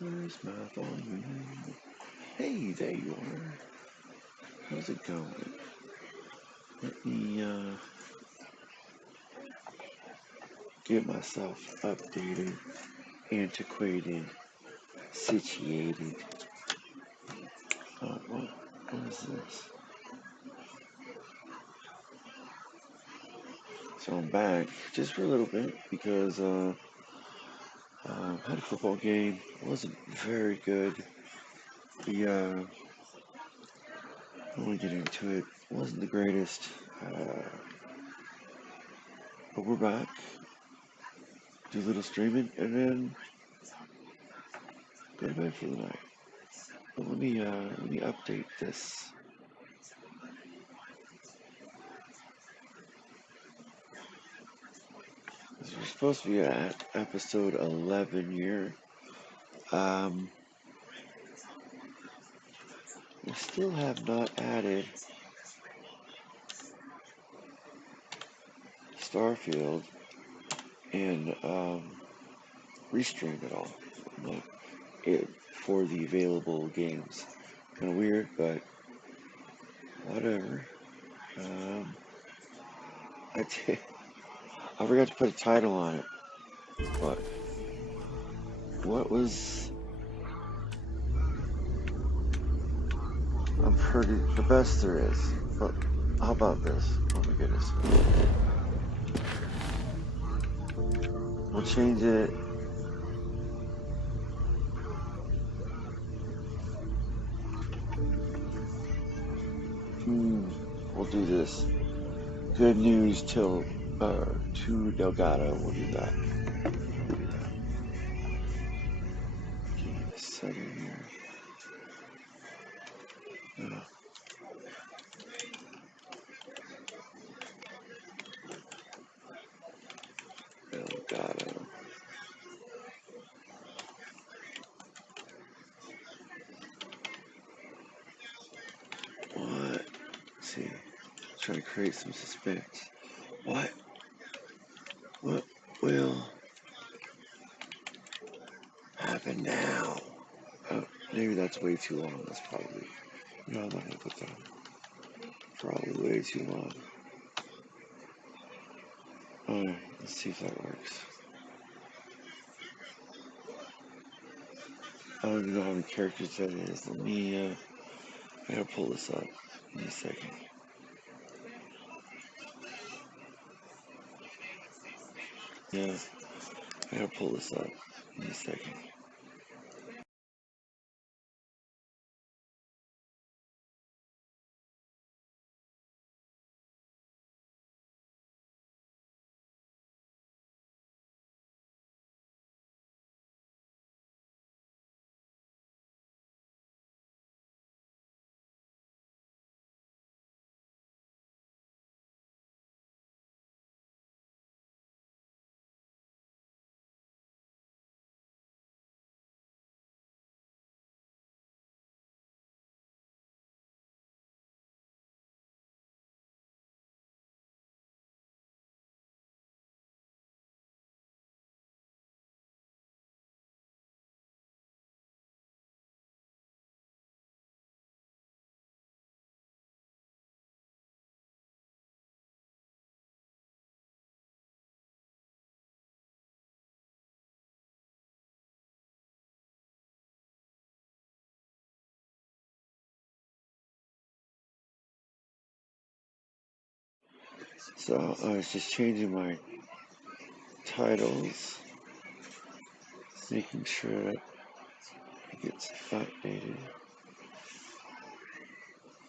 Where's my volume? Hey, there you are. How's it going? Let me get myself updated, antiquated, situated. Oh, what is this? So I'm back just for a little bit because had a football game. It wasn't very good. The when we get into it, it wasn't the greatest. But we're back. Do a little streaming and then go to bed for the night. But let me update this. We're supposed to be at episode 11 here. Um, we still have not added Starfield and Restream at all. Like it for the available games. Kind of weird, but whatever. Um, I did. I forgot to put a title on it. But what was? I'm pretty the best there is. But how about this? Oh my goodness. We'll change it. We'll do this. Good news till to Delgato. We'll do that. Give me a second here. Delgato. What? Let's see. Trying to create some suspense. What? What will happen now? Oh, maybe that's way too long. That's probably. No, I'm not gonna put that. Probably way too long. Alright, let's see if that works. I don't even know how many characters that is. Let me, I gotta pull this up. Give me a second. Yeah, I gotta pull this up. Give me a second. So I was just changing my titles, making sure that it gets updated.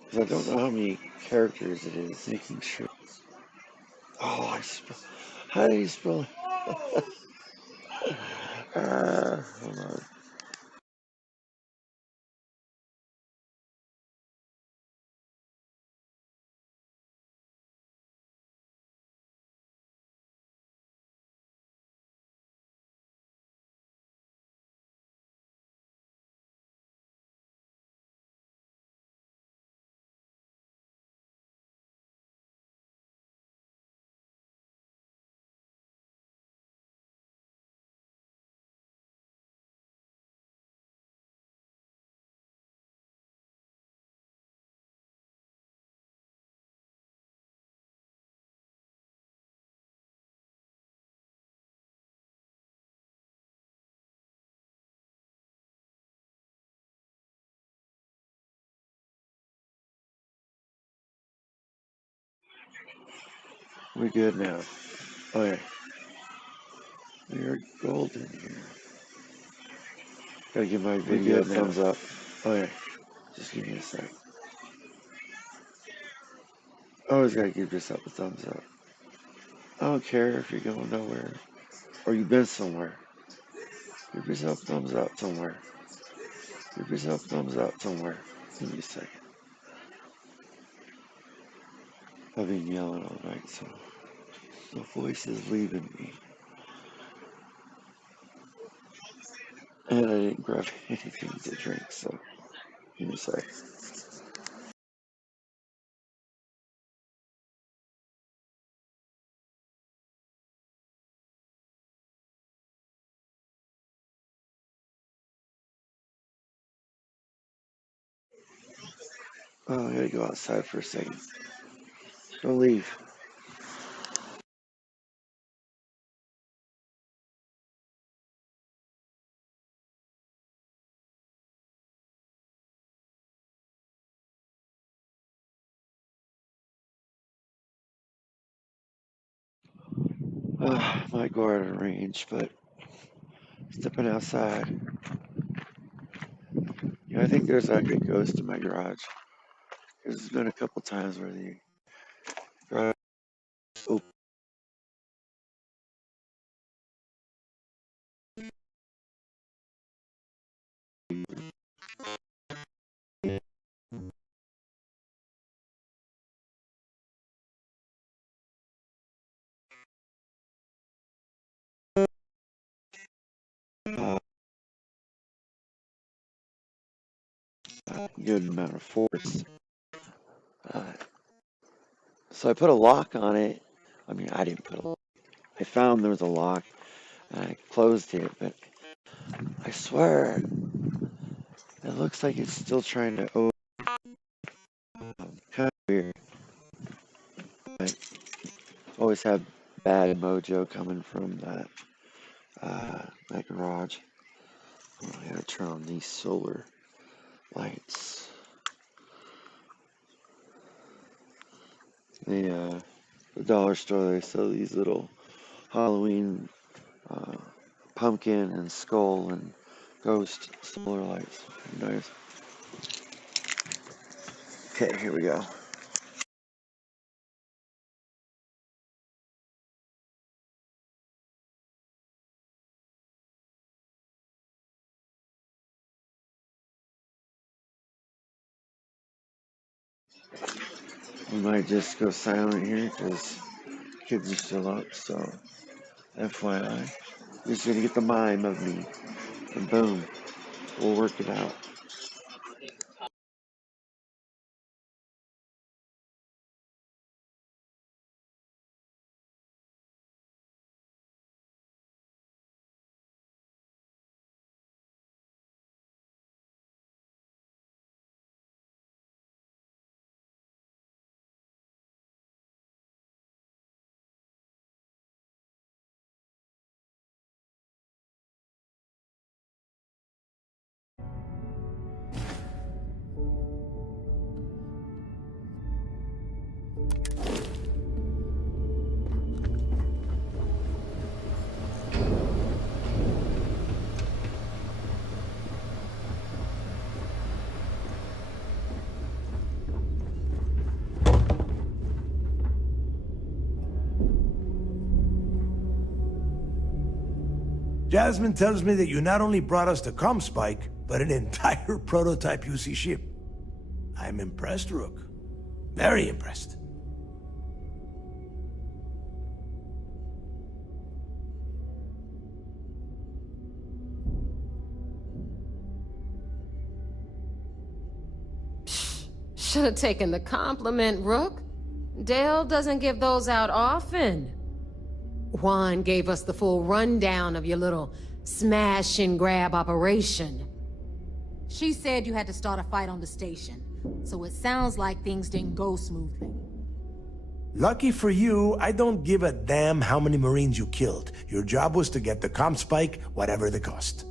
Because I don't know how many characters it is, making sure. Oh, how do you spell it? Hold on. We're good now. Okay. We're golden here. Gotta give my video a thumbs up. Okay. Just give me a sec. Always gotta give yourself a thumbs up. I don't care if you're going nowhere or you've been somewhere. Give yourself a thumbs up somewhere. Give yourself a thumbs up somewhere. Give me a second. I've been yelling all night, so the voice is leaving me. And I didn't grab anything to drink, so give me a sec. Oh, I gotta go outside for a second. Don't leave. Might go out of range, but stepping outside. Yeah, I think there's like a ghost in my garage. There's been a couple times where the garage open. Good amount of force. Uh, so I put a lock on it. I mean, I didn't put a lock. I found there was a lock and I closed it, but I swear it looks like it's still trying to open. Kind of weird. I always have bad mojo coming from that garage. Oh, I gotta turn on these solar lights. The dollar store, they sell these little Halloween uh, pumpkin and skull and ghost solar lights. Nice. Okay, here we go. We might just go silent here because kids are still up. So, FYI, you're just gonna get the mime of me, and boom, we'll work it out. Jasmine tells me that you not only brought us the comm spike, but an entire prototype UC ship. I'm impressed, Rook. Very impressed. Should have taken the compliment, Rook. Dale doesn't give those out often. Juan gave us the full rundown of your little smash and grab operation. She said you had to start a fight on the station, so it sounds like things didn't go smoothly. Lucky for you, I don't give a damn how many Marines you killed. Your job was to get the comm spike, whatever the cost.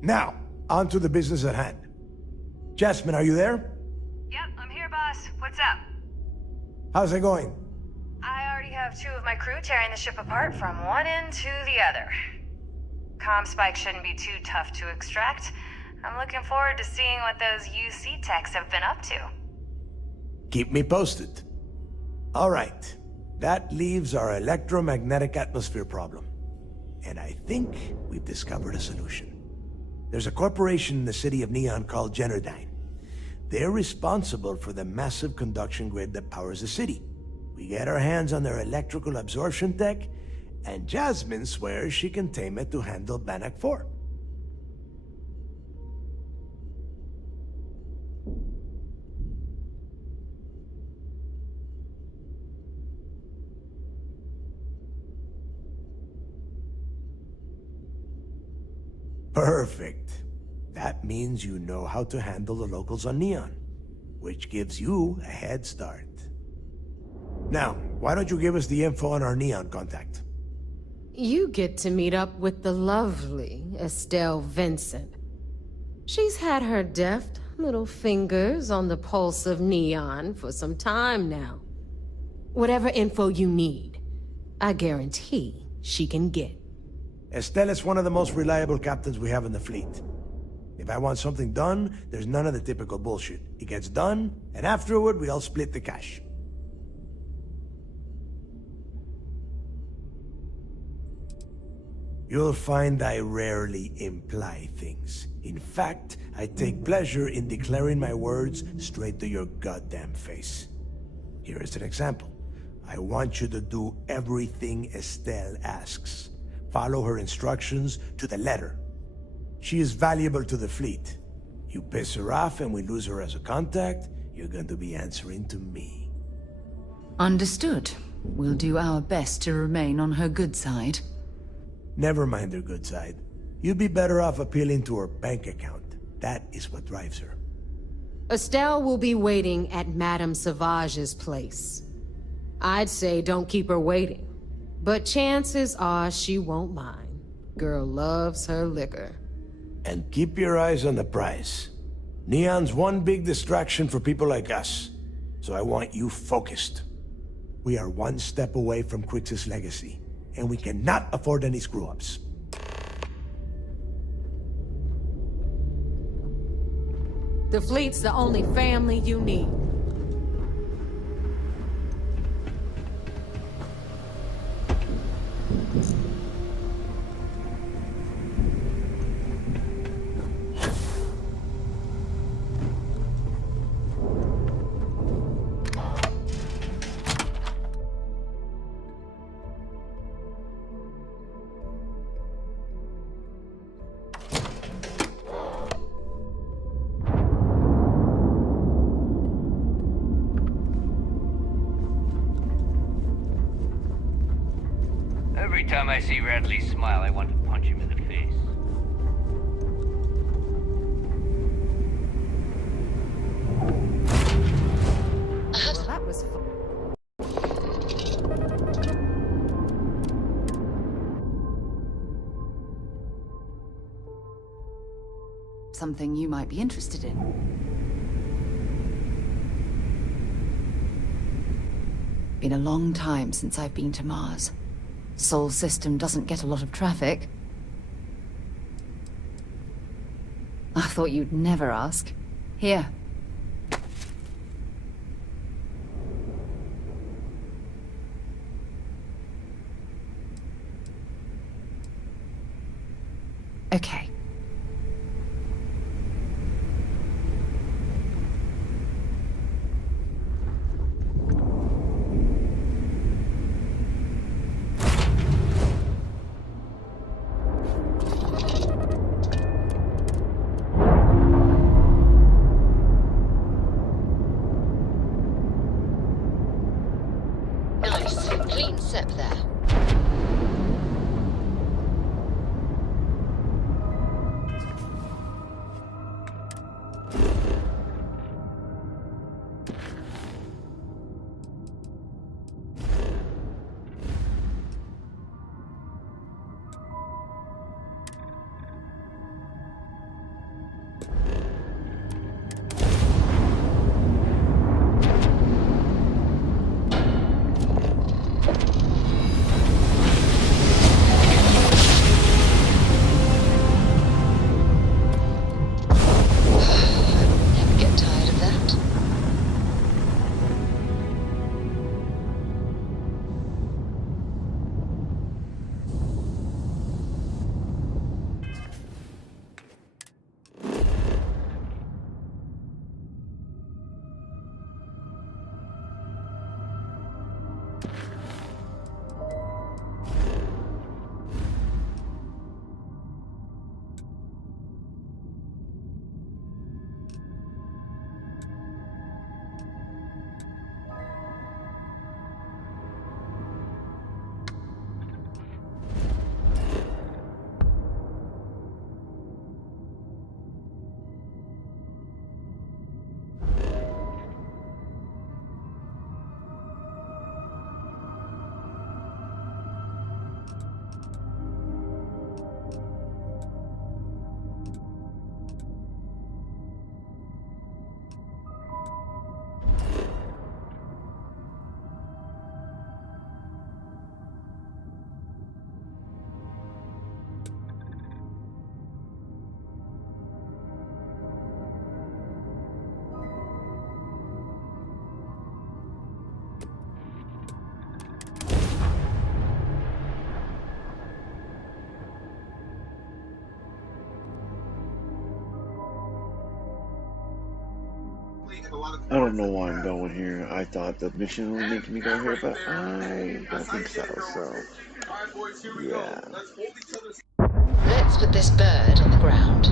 Now, on to the business at hand. Jasmine, are you there? Yep, I'm here, boss. What's up? How's it going? I already have 2 of my crew tearing the ship apart from one end to the other. Comm spike shouldn't be too tough to extract. I'm looking forward to seeing what those UC techs have been up to. Keep me posted. All right. That leaves our electromagnetic atmosphere problem. And I think we've discovered a solution. There's a corporation in the city of Neon called Generdyne. They're responsible for the massive conduction grid that powers the city. We get our hands on their electrical absorption tech, and Jasmine swears she can tame it to handle Bannock 4. Perfect. That means you know how to handle the locals on Neon, which gives you a head start. Now, why don't you give us the info on our Neon contact? You get to meet up with the lovely Estelle Vincent. She's had her deft little fingers on the pulse of Neon for some time now. Whatever info you need, I guarantee she can get. Estelle is one of the most reliable captains we have in the fleet. If I want something done, there's none of the typical bullshit. It gets done, and afterward we all split the cash. You'll find I rarely imply things. In fact, I take pleasure in declaring my words straight to your goddamn face. Here is an example. I want you to do everything Estelle asks. Follow her instructions to the letter. She is valuable to the fleet. You piss her off and we lose her as a contact, you're going to be answering to me. Understood. We'll do our best to remain on her good side. Never mind her good side. You'd be better off appealing to her bank account. That is what drives her. Estelle will be waiting at Madame Savage's place. I'd say don't keep her waiting, but chances are she won't mind. Girl loves her liquor. And keep your eyes on the prize. Neon's one big distraction for people like us, so I want you focused. We are one step away from Crix's legacy, and we cannot afford any screw-ups. The fleet's the only family you need. Every time I see Radley smile, I want to punch him in the face. Well, that was fun. Something you might be interested in. Been a long time since I've been to Mars. Sol system doesn't get a lot of traffic. I thought you'd never ask. Here. Okay. I don't know why I'm going here. I thought the mission was making me go here, but I don't think so. So, yeah. Let's put this bird on the ground.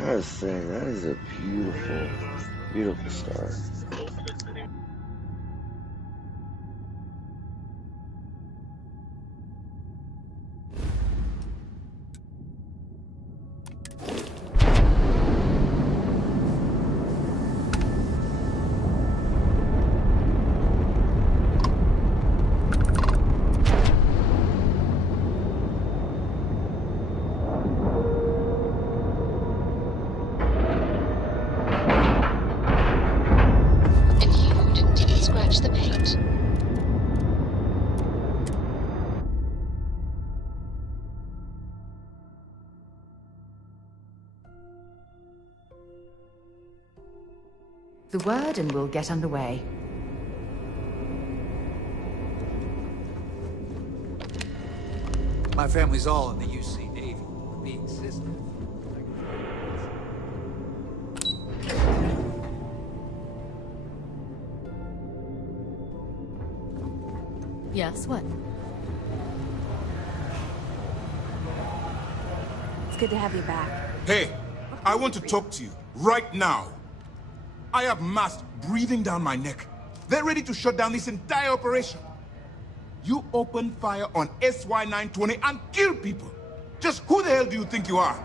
gotta say, that is a beautiful, beautiful star. And you didn't even scratch the paint. The word and we'll get underway. My family's all in the UC Navy. Being sister. Yes, what? It's good to have you back. Hey, I want to talk to you right now. I have mast breathing down my neck. They're ready to shut down this entire operation. You opened fire on SY-920 and killed people. Just who the hell do you think you are?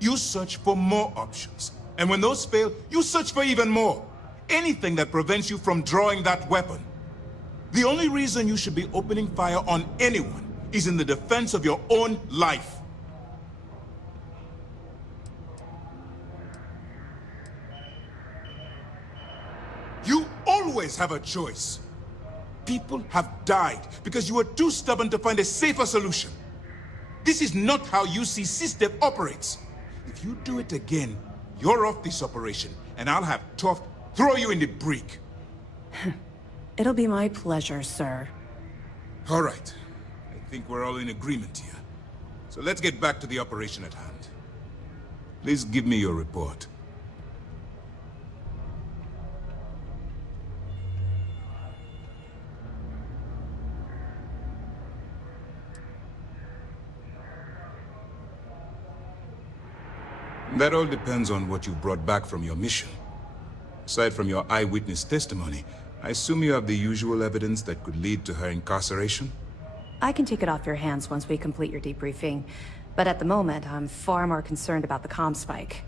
You search for more options. And when those fail, you search for even more. Anything that prevents you from drawing that weapon. The only reason you should be opening fire on anyone is in the defense of your own life. You always have a choice. People have died because you were too stubborn to find a safer solution. This is not how UC system operates. If you do it again, you're off this operation, and I'll have Toft throw you in the brig. It'll be my pleasure, sir. All right. I think we're all in agreement here. So let's get back to the operation at hand. Please give me your report. That all depends on what you brought back from your mission. Aside from your eyewitness testimony, I assume you have the usual evidence that could lead to her incarceration? I can take it off your hands once we complete your debriefing, but at the moment, I'm far more concerned about the comm spike.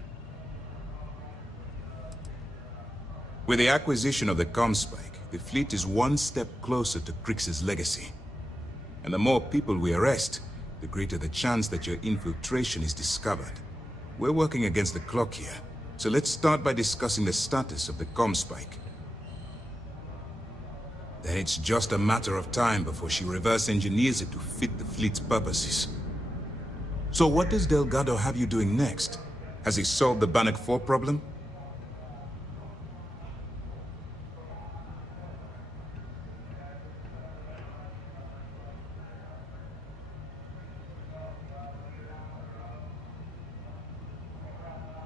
With the acquisition of the comm spike, the fleet is one step closer to Crix's legacy. And the more people we arrest, the greater the chance that your infiltration is discovered. We're working against the clock here, so let's start by discussing the status of the comm spike. Then it's just a matter of time before she reverse engineers it to fit the fleet's purposes. So what does Delgato have you doing next? Has he solved the Bannock 4 problem?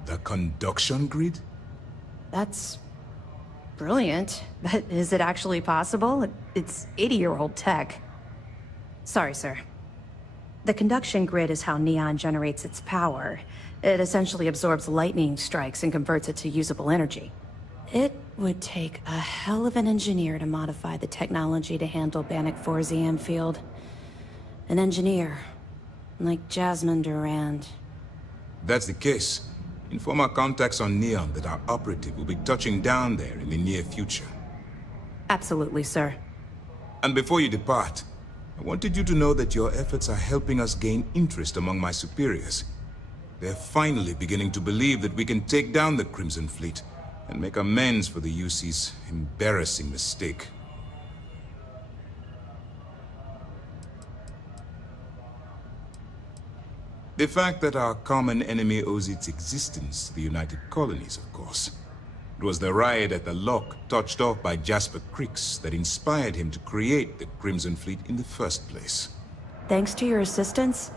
The conduction grid? That's brilliant, but is it actually possible? It's 80-year-old tech. Sorry, sir. The conduction grid is how Neon generates its power. It essentially absorbs lightning strikes and converts it to usable energy. It would take a hell of an engineer to modify the technology to handle Bannock 4's EM field. An engineer, like Jasmine Durand. That's the case. Inform our contacts on Neon that our operative will be touching down there in the near future. Absolutely, sir. And before you depart, I wanted you to know that your efforts are helping us gain interest among my superiors. They're finally beginning to believe that we can take down the Crimson Fleet and make amends for the UC's embarrassing mistake. The fact that our common enemy owes its existence to the United Colonies, of course. It was the riot at the Lock, touched off by Jasper Crix, that inspired him to create the Crimson Fleet in the first place. Thanks to your assistance,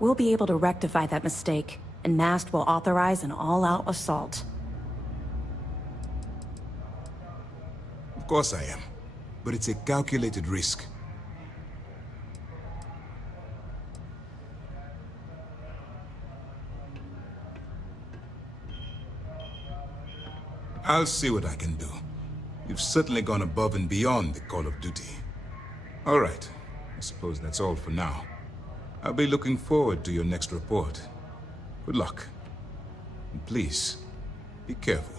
we'll be able to rectify that mistake and NAST will authorize an all-out assault. Of course I am. But it's a calculated risk. I'll see what I can do. You've certainly gone above and beyond the call of duty. All right. I suppose that's all for now. I'll be looking forward to your next report. Good luck. And please, be careful.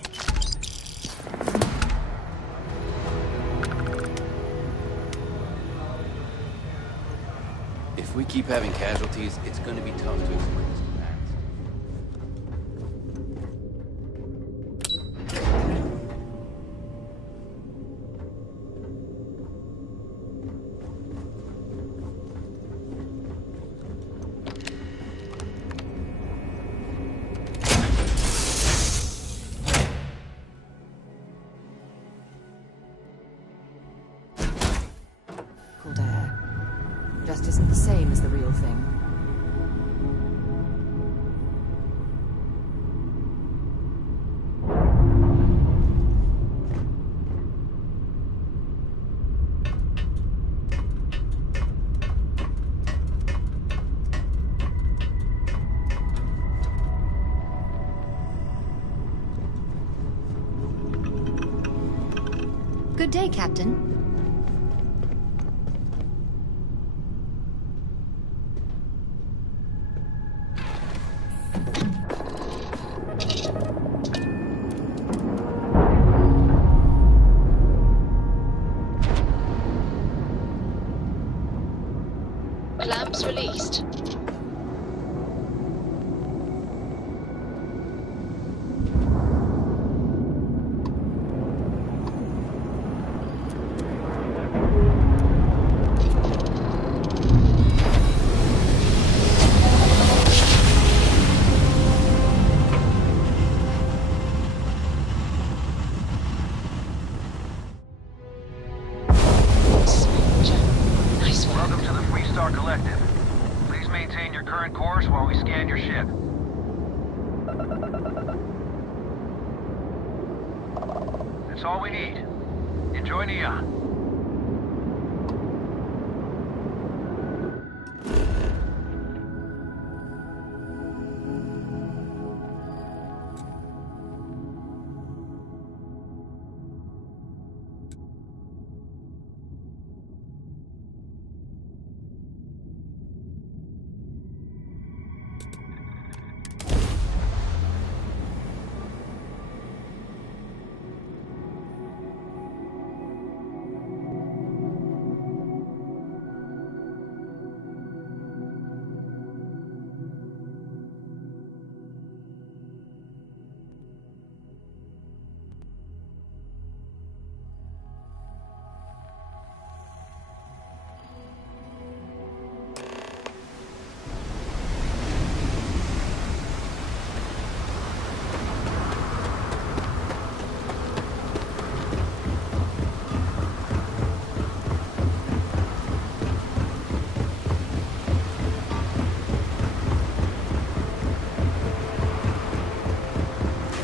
If we keep having casualties, it's going to be tough to explain this to Max. Cold air. Just isn't the same as the real thing. Good day, Captain. Clamps released. Nice work. Welcome to the Freestar Collective. Please maintain your current course while we scan your ship. That's all we need. Enjoy Neon.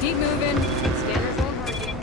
Keep moving. Scanners won't hurt you.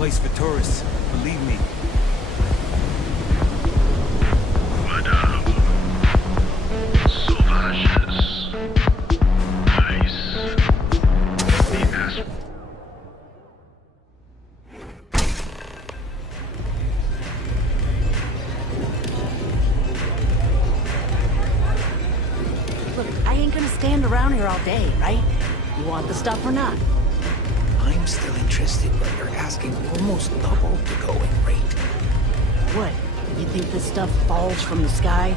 place for tourists, believe me. Madame. Sauvages. Nice. The ass. Look, I ain't gonna stand around here all day, right? You want the stuff or not? I'm still interested, but you're asking almost double the going rate. What? You think this stuff falls from the sky?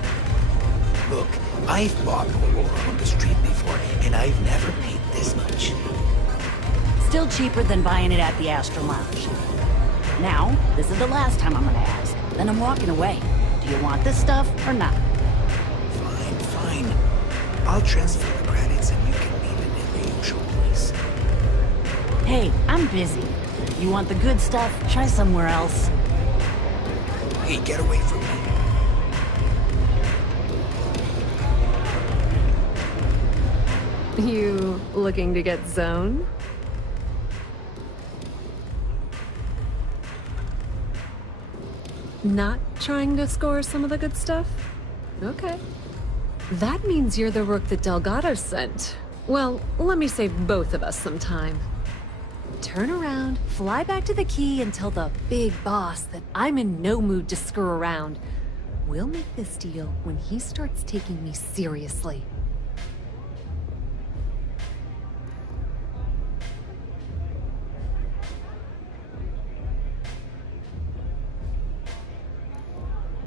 Look, I've bought Aurora on the street before, and I've never paid this much. Still cheaper than buying it at the Astro Lounge. Now, this is the last time I'm gonna ask. Then I'm walking away. Do you want this stuff or not? Fine, fine. I'll transfer the credits and you can leave it in the usual place. Hey, I'm busy. You want the good stuff? Try somewhere else. Hey, get away from me. You looking to get zoned? Not trying to score some of the good stuff? Okay. That means you're the rook that Delgato sent. Well, let me save both of us some time. Turn around, fly back to the key, and tell the big boss that I'm in no mood to screw around. We'll make this deal when he starts taking me seriously.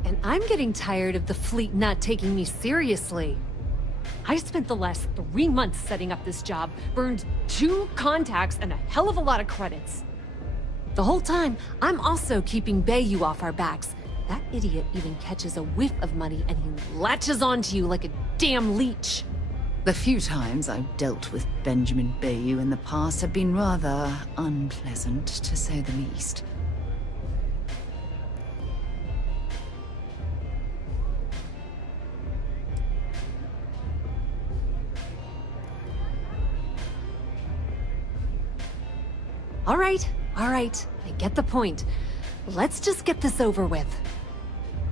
And I'm getting tired of the fleet not taking me seriously. I spent the last 3 months setting up this job, burned 2 contacts and a hell of a lot of credits. The whole time, I'm also keeping Bayou off our backs. That idiot even catches a whiff of money and he latches onto you like a damn leech. The few times I've dealt with Benjamin Bayou in the past have been rather unpleasant, to say the least. All right, I get the point. Let's just get this over with.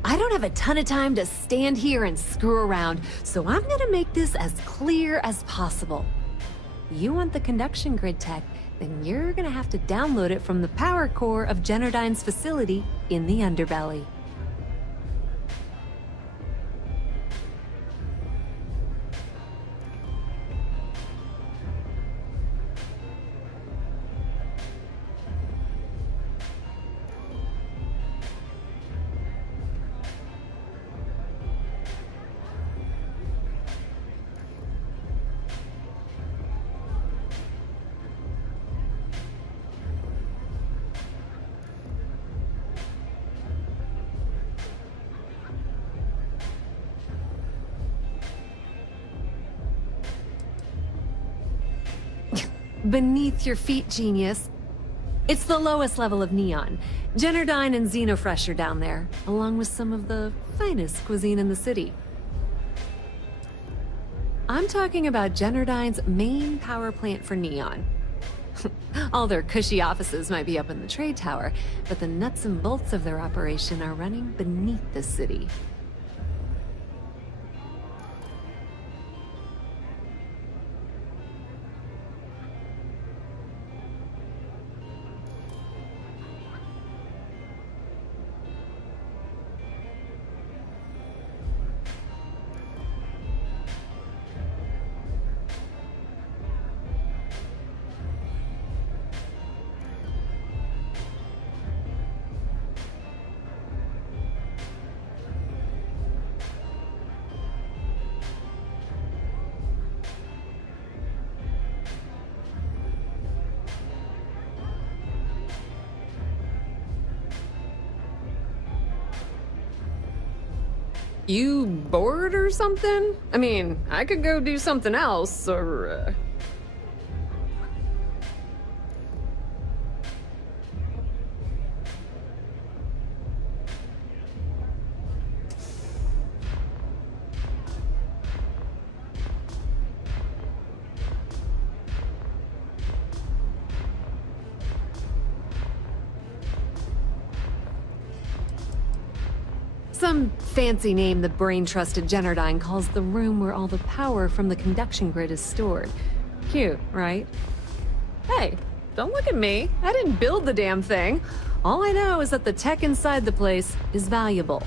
I don't have a ton of time to stand here and screw around, so I'm gonna make this as clear as possible. You want the conduction grid tech, then you're gonna have to download it from the power core of Generdyne's facility in the underbelly. Beneath your feet, genius. It's the lowest level of neon. Generdyne and Xenofresh are down there, along with some of the finest cuisine in the city. I'm talking about Generdyne's main power plant for neon. All their cushy offices might be up in the trade tower, but the nuts and bolts of their operation are running beneath the city. You bored or something? I mean, I could go do something else, or... some fancy name the brain-trusted Generdyne calls the room where all the power from the conduction grid is stored. Cute, right? Hey, don't look at me. I didn't build the damn thing. All I know is that the tech inside the place is valuable.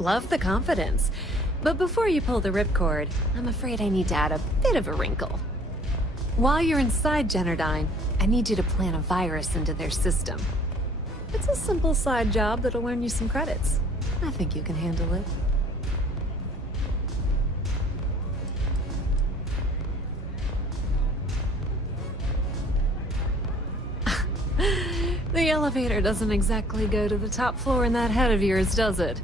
Love the confidence. But before you pull the ripcord, I'm afraid I need to add a bit of a wrinkle. While you're inside Generdyne, I need you to plant a virus into their system. It's a simple side job that'll earn you some credits. I think you can handle it. The elevator doesn't exactly go to the top floor in that head of yours, does it?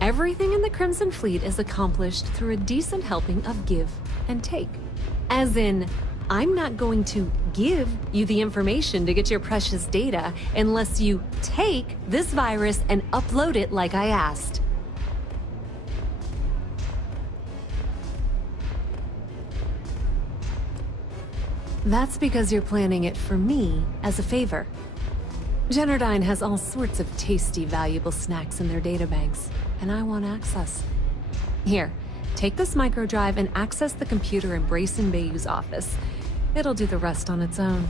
Everything in the Crimson Fleet is accomplished through a decent helping of give and take. As in, I'm not going to give you the information to get your precious data unless you take this virus and upload it like I asked. That's because you're planning it for me as a favor. Generdyne has all sorts of tasty, valuable snacks in their databanks, and I want access. Here, take this microdrive and access the computer in Brayson Bayou's office. It'll do the rest on its own.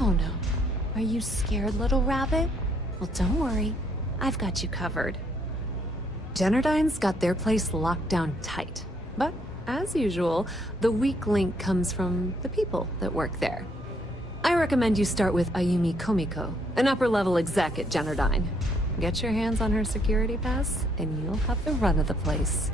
Oh no. Are you scared, little rabbit? Well, don't worry. I've got you covered. Generdyne's got their place locked down tight. But, as usual, the weak link comes from the people that work there. I recommend you start with Ayumi Komiko, an upper-level exec at Generdyne. Get your hands on her security pass, and you'll have the run of the place.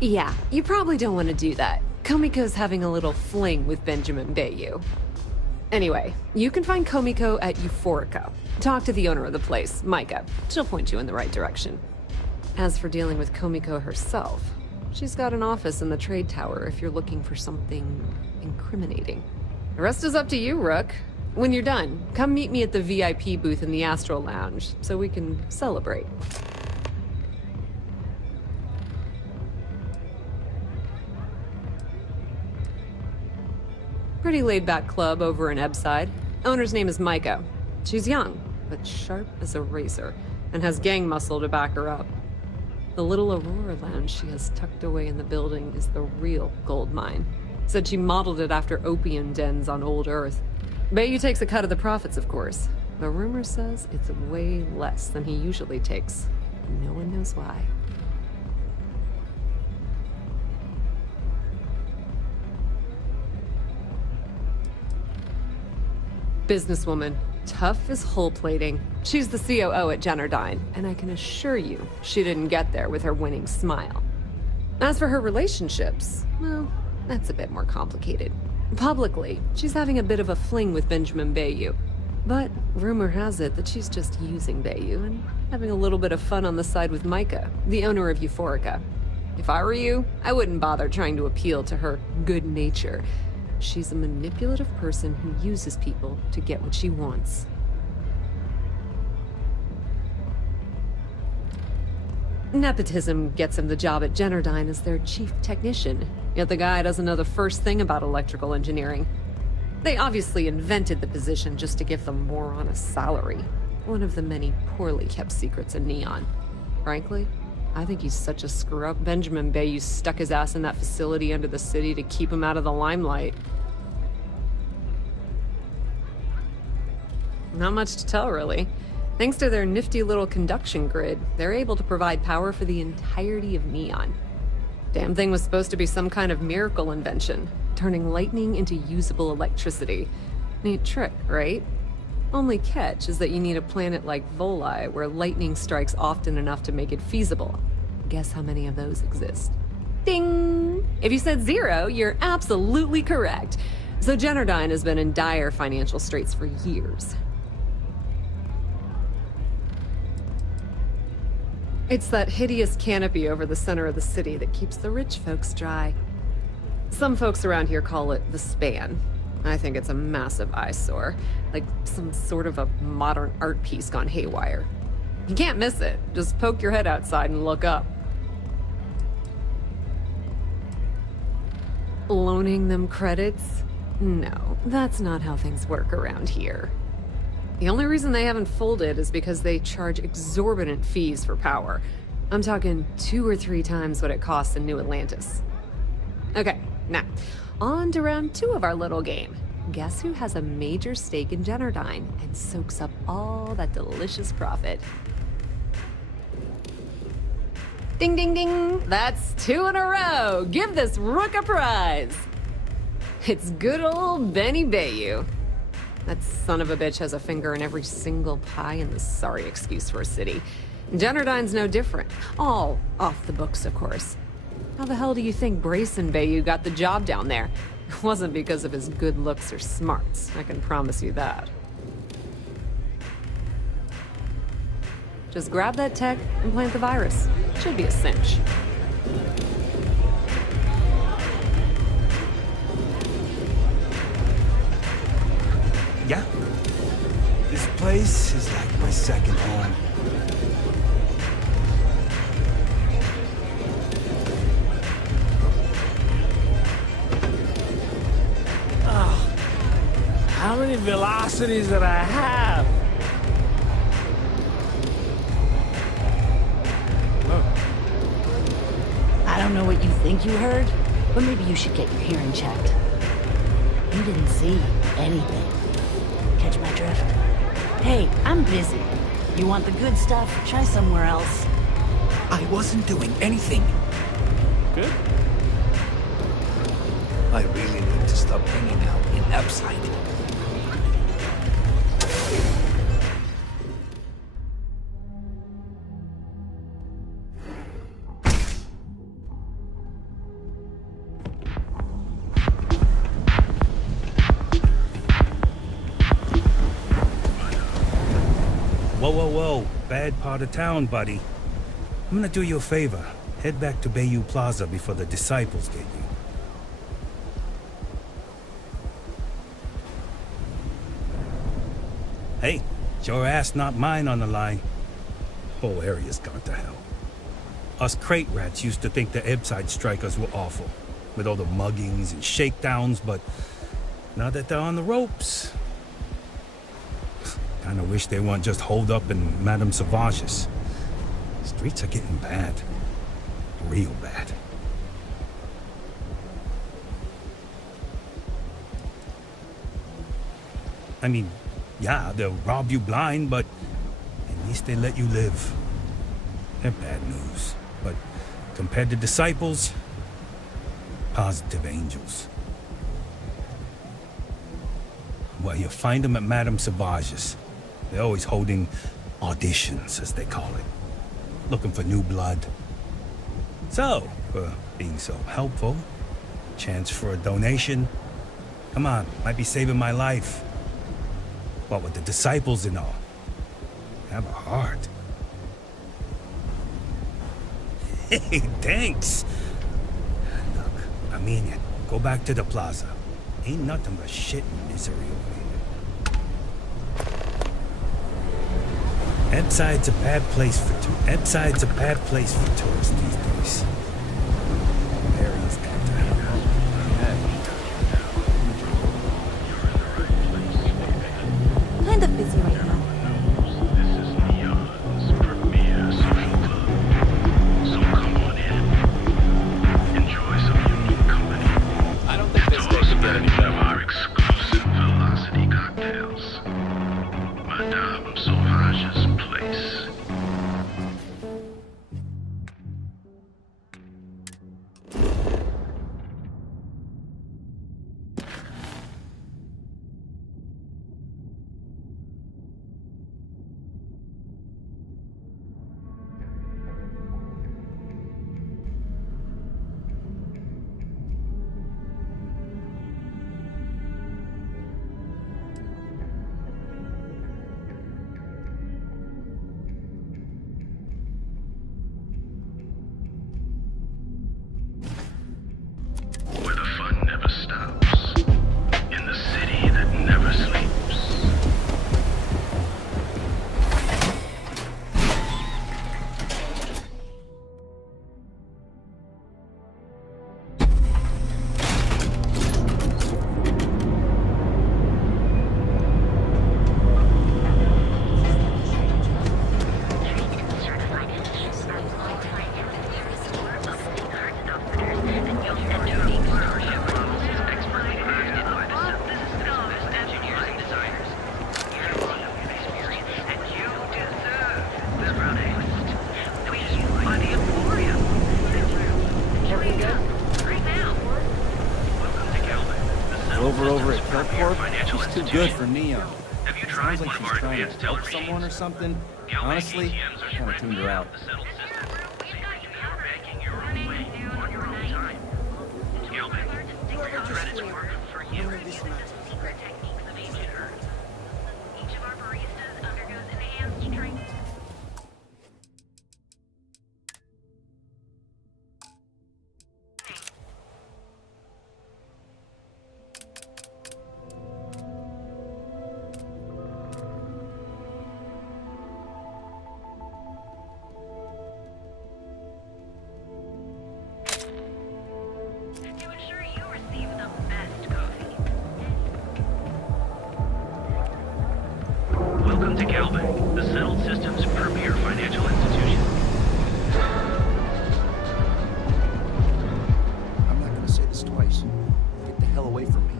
Yeah, you probably don't want to do that. Komiko's having a little fling with Benjamin Bayou. Anyway, you can find Komiko at Euphorica. Talk to the owner of the place, Micah. She'll point you in the right direction. As for dealing with Komiko herself, she's got an office in the trade tower if you're looking for something incriminating. The rest is up to you, Rook. When you're done, come meet me at the VIP booth in the Astral Lounge so we can celebrate. Pretty laid-back club over in Ebbside. Owner's name is Micah. She's young, but sharp as a razor, and has gang muscle to back her up. The little Aurora lounge she has tucked away in the building is the real gold mine. Said she modeled it after opium dens on old Earth. Bayou takes a cut of the profits, of course. But rumor says it's way less than he usually takes. No one knows why. Businesswoman. Tough as hull plating. She's the COO at Generdyne, and I can assure you she didn't get there with her winning smile. As for her relationships, well, that's a bit more complicated. Publicly, she's having a bit of a fling with Benjamin Bayou. But rumor has it that she's just using Bayou and having a little bit of fun on the side with Micah, the owner of Euphorica. If I were you, I wouldn't bother trying to appeal to her good nature. She's a manipulative person who uses people to get what she wants. Nepotism gets him the job at Generdyne as their chief technician, yet the guy doesn't know the first thing about electrical engineering. They obviously invented the position just to give them more on a salary. One of the many poorly kept secrets in Neon. Frankly, I think he's such a screw-up. Benjamin Bayou stuck his ass in that facility under the city to keep him out of the limelight. Not much to tell, really. Thanks to their nifty little conduction grid, they're able to provide power for the entirety of Neon. Damn thing was supposed to be some kind of miracle invention, turning lightning into usable electricity. Neat trick, right? Only catch is that you need a planet like Voli, where lightning strikes often enough to make it feasible. Guess how many of those exist? Ding! If you said 0, you're absolutely correct. So Generdyne has been in dire financial straits for years. It's that hideous canopy over the center of the city that keeps the rich folks dry. Some folks around here call it the Span. I think it's a massive eyesore, like some sort of a modern art piece gone haywire. You can't miss it. Just poke your head outside and look up. Loaning them credits? No, that's not how things work around here. The only reason they haven't folded is because they charge exorbitant fees for power. I'm talking 2 or 3 times what it costs in New Atlantis. Okay, now, on to round 2 of our little game. Guess who has a major stake in Generdyne and soaks up all that delicious profit? Ding, ding, ding! That's 2 in a row! Give this rook a prize! It's good old Benny Bayou. That son of a bitch has a finger in every single pie in this sorry excuse for a city. Generdyne's no different. All off the books, of course. How the hell do you think Brayson Bayou got the job down there? It wasn't because of his good looks or smarts, I can promise you that. Just grab that tech and plant the virus. Should be a cinch. Yeah. This place is like my second home. How many velocities did I have? I don't know what you think you heard, but maybe you should get your hearing checked. You didn't see anything. Catch my drift? Hey, I'm busy. You want the good stuff? Try somewhere else. I wasn't doing anything. Good. I really need to stop hanging out in Upside. Whoa, whoa, whoa. Bad part of town, buddy. I'm gonna do you a favor. Head back to Bayou Plaza before the disciples get you. Hey, it's your ass, not mine on the line. Whole area's gone to hell. Us crate rats used to think the Ebside strikers were awful, with all the muggings and shakedowns, but now that they're on the ropes, kinda wish they weren't just holed up in Madame Sauvage's. Streets are getting bad. Real bad. I mean, yeah, they'll rob you blind, but at least they let you live. They're bad news, but compared to disciples, positive angels. Well, you find them at Madame Sauvage's. They're always holding auditions, as they call it. Looking for new blood. So, for being so helpful, chance for a donation. Come on, might be saving my life. What with the disciples and all. Have a heart. Hey, thanks. Look, I mean it. Go back to the plaza. Ain't nothing but shit and misery over here. Ebbside's a bad place for tourists these days. Mary's got to help. Kind of busy right now. I don't think this day could get any better. Our exclusive velocity cocktails. Madame Sauvage's place. Where the fun never stops. In the city that never sleeps. Over at Kirkcorp, she's too good for Neo. Have you Sounds tried like one of she's our trying advanced to help teller someone or machines? something. Galvanic Honestly, ATMs are kind of tuned her out. the settled system. So you can do your banking your own way, on your own time. Galvanic, your credits work for you. Techniques of ancient herbs. Each of our baristas undergoes enhanced training. To ensure you receive the best coffee. Welcome to Galvanic, the settled system's premier financial institution. I'm not gonna say this twice. Get the hell away from me.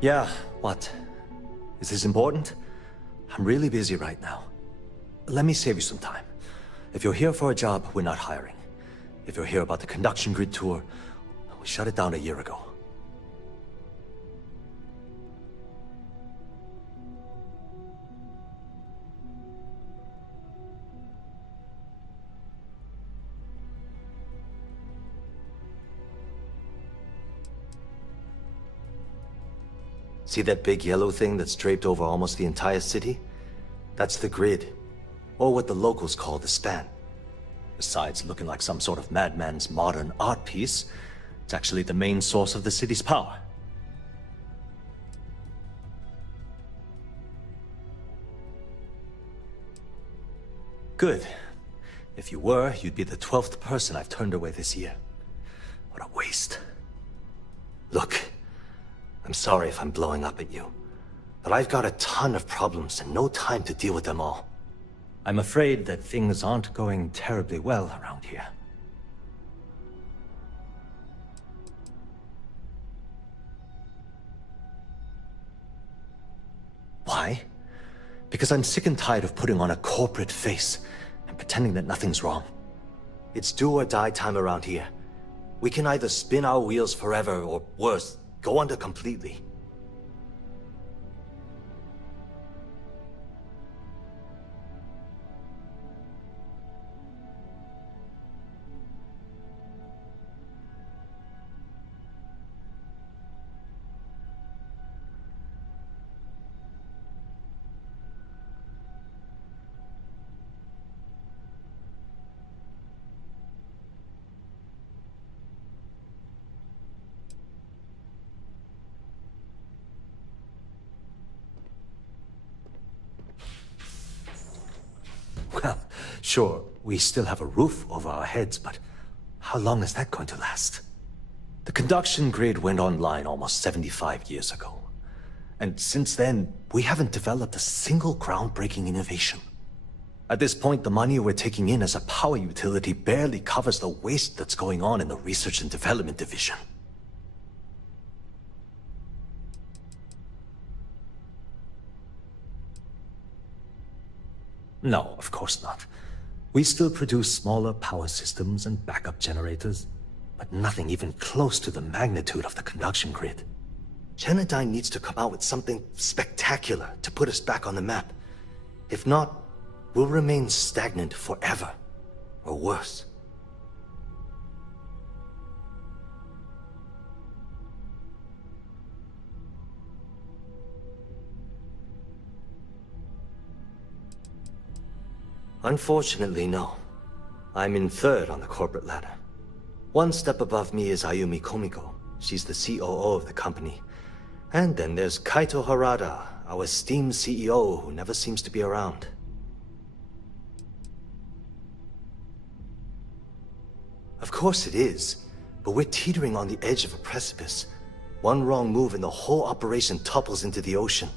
Yeah, what? Is this important? I'm really busy right now. Let me save you some time. If you're here for a job, we're not hiring. If you're here about the conduction grid tour, we shut it down a year ago. See that big yellow thing that's draped over almost the entire city? That's the grid, or what the locals call the span. Besides looking like some sort of madman's modern art piece, it's actually the main source of the city's power. Good. If you were, you'd be the 12th person I've turned away this year. What a waste. Look, I'm sorry if I'm blowing up at you, but I've got a ton of problems and no time to deal with them all. I'm afraid that things aren't going terribly well around here. Why? Because I'm sick and tired of putting on a corporate face and pretending that nothing's wrong. It's do or die time around here. We can either spin our wheels forever or worse, go under completely. Well, sure, we still have a roof over our heads, but how long is that going to last? The conduction grid went online almost 75 years ago. And since then, we haven't developed a single groundbreaking innovation. At this point, the money we're taking in as a power utility barely covers the waste that's going on in the research and development division. No, of course not. We still produce smaller power systems and backup generators, but nothing even close to the magnitude of the conduction grid. Genodyne needs to come out with something spectacular to put us back on the map. If not, we'll remain stagnant forever, or worse. Unfortunately, no. I'm in third on the corporate ladder. One step above me is Ayumi Komiko. She's the COO of the company. And then there's Kaito Harada, our esteemed CEO who never seems to be around. Of course it is, but we're teetering on the edge of a precipice. One wrong move and the whole operation topples into the ocean.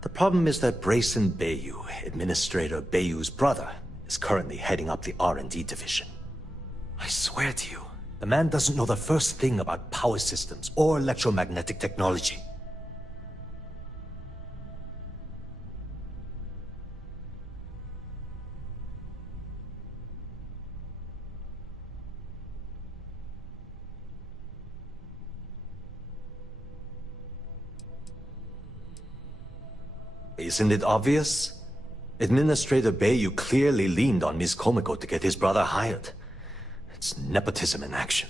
The problem is that Brayson Bayu, Administrator Bayu's brother, is currently heading up the R&D division. I swear to you, the man doesn't know the first thing about power systems or electromagnetic technology. Isn't it obvious? Administrator Bayu clearly leaned on Ms. Komiko to get his brother hired. It's nepotism in action.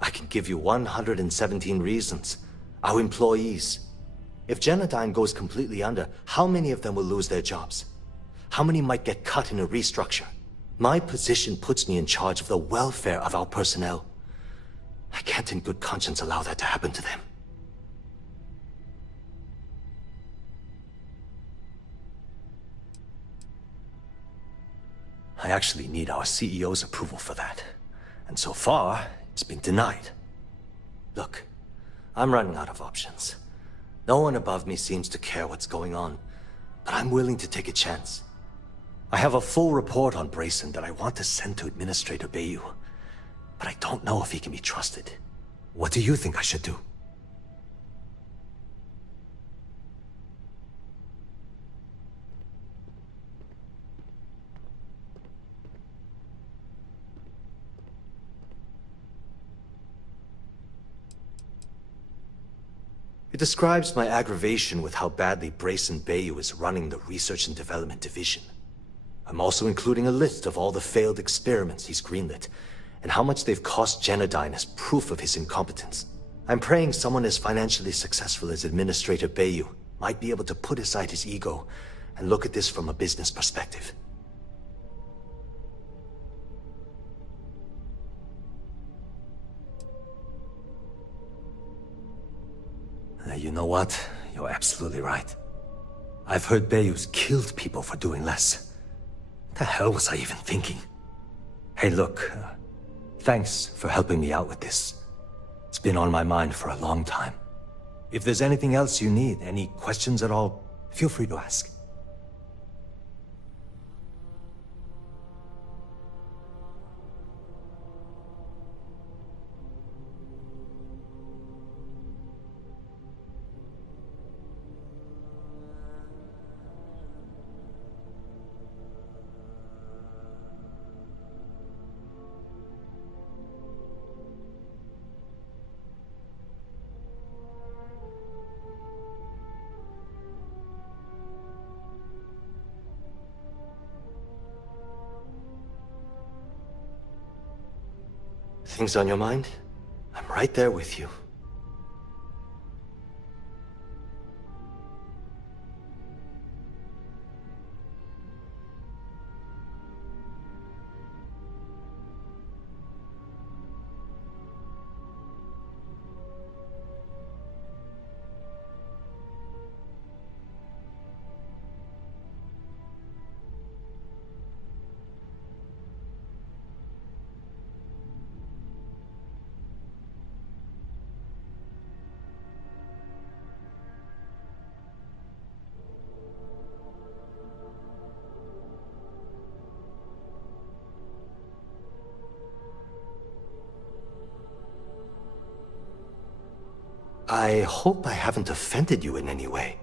I can give you 117 reasons. Our employees. If Genodyne goes completely under, how many of them will lose their jobs? How many might get cut in a restructure? My position puts me in charge of the welfare of our personnel. I can't in good conscience allow that to happen to them. I actually need our CEO's approval for that. And so far, it's been denied. Look, I'm running out of options. No one above me seems to care what's going on, but I'm willing to take a chance. I have a full report on Brayson that I want to send to Administrator Bayu, but I don't know if he can be trusted. What do you think I should do? It describes my aggravation with how badly Brayson Bayu is running the Research and Development Division. I'm also including a list of all the failed experiments he's greenlit, and how much they've cost Genodyne as proof of his incompetence. I'm praying someone as financially successful as Administrator Bayou might be able to put aside his ego and look at this from a business perspective. You know what? You're absolutely right. I've heard Bayou's killed people for doing less. What the hell was I even thinking? Hey, look, thanks for helping me out with this. It's been on my mind for a long time. If there's anything else you need, any questions at all, feel free to ask. Things on your mind? I'm right there with you. I hope I haven't offended you in any way.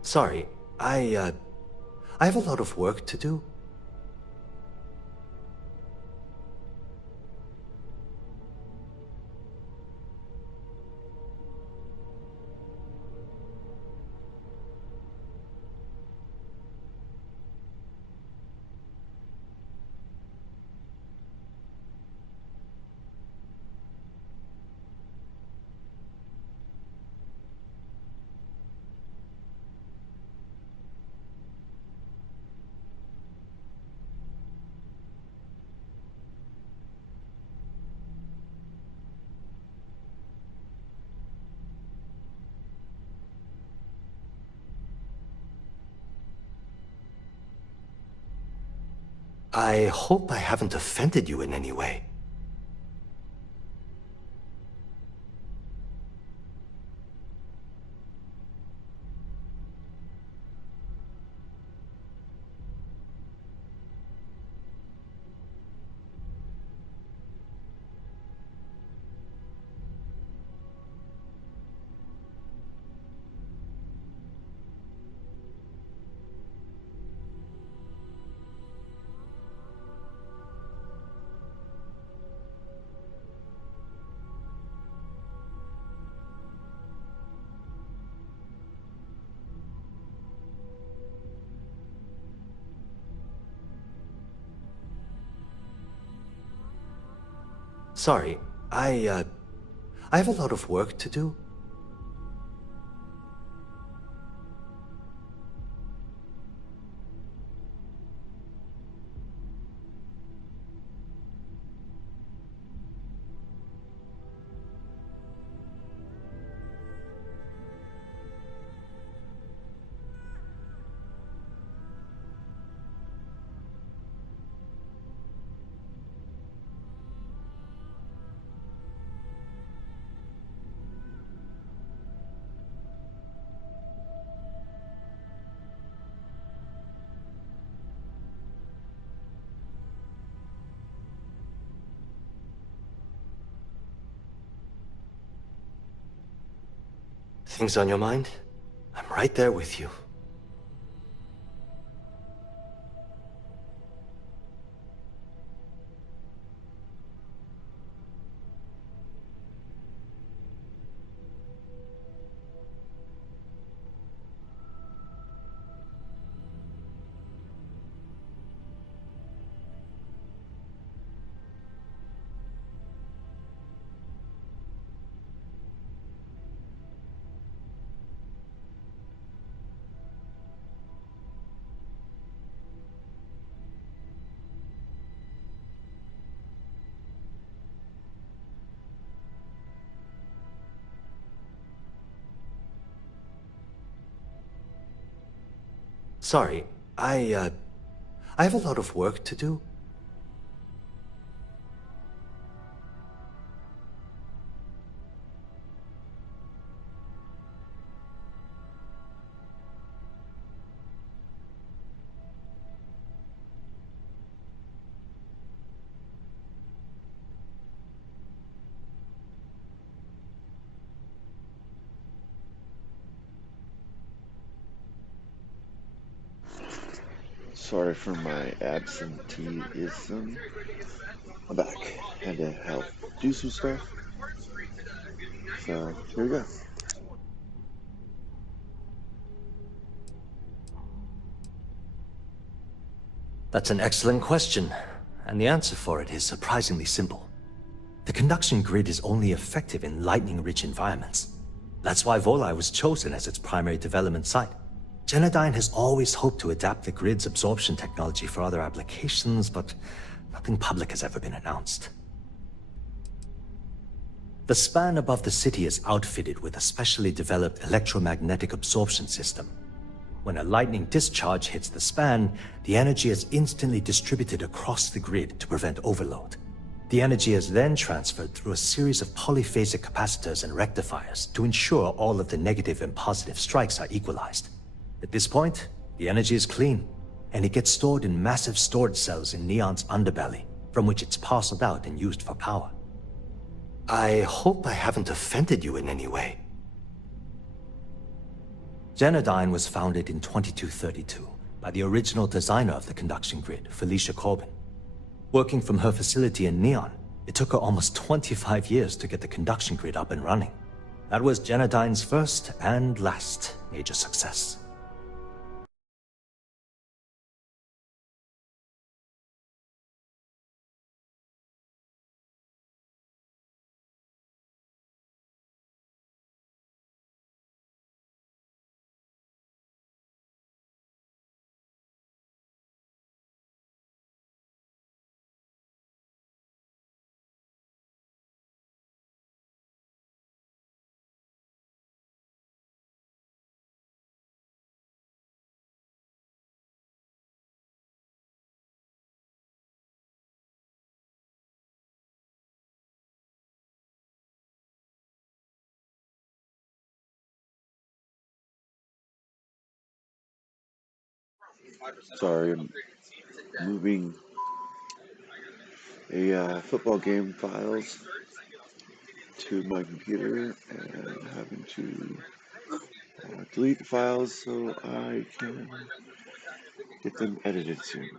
Sorry, I have a lot of work to do. I hope I haven't offended you in any way. Sorry, I have a lot of work to do. Things on your mind? I'm right there with you. Sorry, I have a lot of work to do. Sorry for my absenteeism. I'm back. Had to help do some stuff. So here we go. That's an excellent question, and the answer for it is surprisingly simple. The conduction grid is only effective in lightning-rich environments. That's why Volai was chosen as its primary development site. Genodyne has always hoped to adapt the grid's absorption technology for other applications, but nothing public has ever been announced. The span above the city is outfitted with a specially developed electromagnetic absorption system. When a lightning discharge hits the span, the energy is instantly distributed across the grid to prevent overload. The energy is then transferred through a series of polyphasic capacitors and rectifiers to ensure all of the negative and positive strikes are equalized. At this point, the energy is clean, and it gets stored in massive storage cells in Neon's underbelly, from which it's parceled out and used for power. I hope I haven't offended you in any way. Genodyne was founded in 2232 by the original designer of the conduction grid, Felicia Corbin. Working from her facility in Neon, it took her almost 25 years to get the conduction grid up and running. That was Genodyne's first and last major success. Sorry, I'm moving a football game files to my computer and having to delete the files so I can get them edited soon.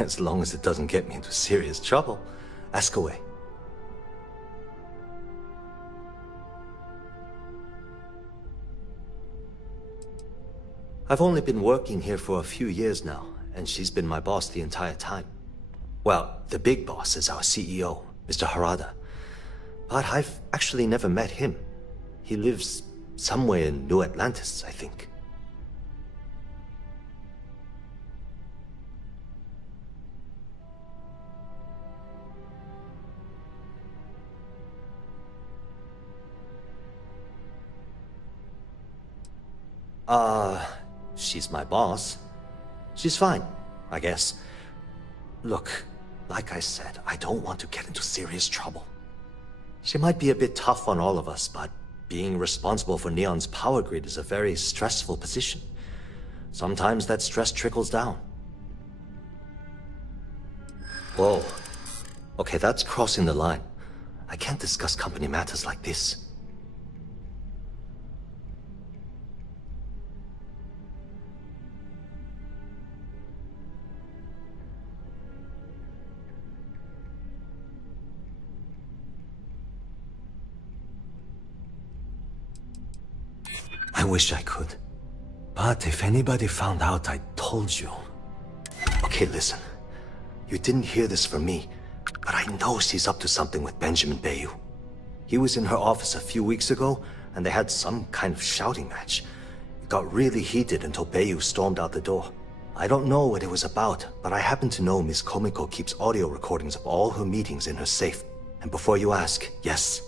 As long as it doesn't get me into serious trouble. Ask away. I've only been working here for a few years now, and she's been my boss the entire time. Well, the big boss is our CEO, Mr. Harada. But I've actually never met him. He lives somewhere in New Atlantis, I think. She's my boss. She's fine, I guess. Look, like I said, I don't want to get into serious trouble. She might be a bit tough on all of us, but being responsible for Neon's power grid is a very stressful position. Sometimes that stress trickles down. Whoa. Okay, that's crossing the line. I can't discuss company matters like this. I wish I could. But if anybody found out I told you... Okay, listen. You didn't hear this from me, but I know she's up to something with Benjamin Bayou. He was in her office a few weeks ago, and they had some kind of shouting match. It got really heated until Bayou stormed out the door. I don't know what it was about, but I happen to know Miss Komiko keeps audio recordings of all her meetings in her safe. And before you ask, yes,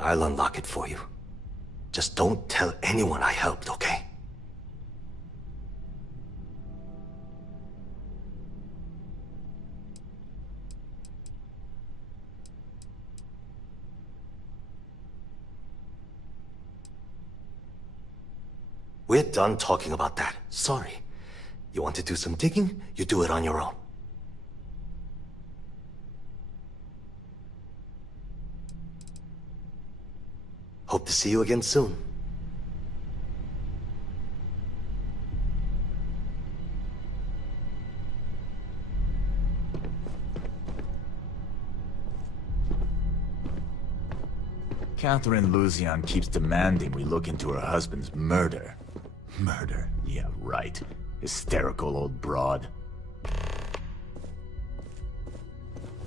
I'll unlock it for you. Just don't tell anyone I helped, okay? We're done talking about that. Sorry. You want to do some digging? You do it on your own. Hope to see you again soon. Catherine Luzian keeps demanding we look into her husband's murder. Murder? Yeah, right. Hysterical old broad.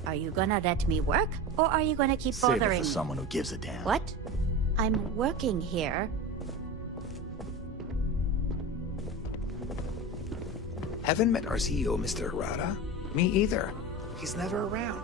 Are you gonna let me work, or are you gonna keep Save it bothering for me? someone who gives a damn. What? I'm working here. Haven't met our CEO, Mr. Harada? Me either. He's never around.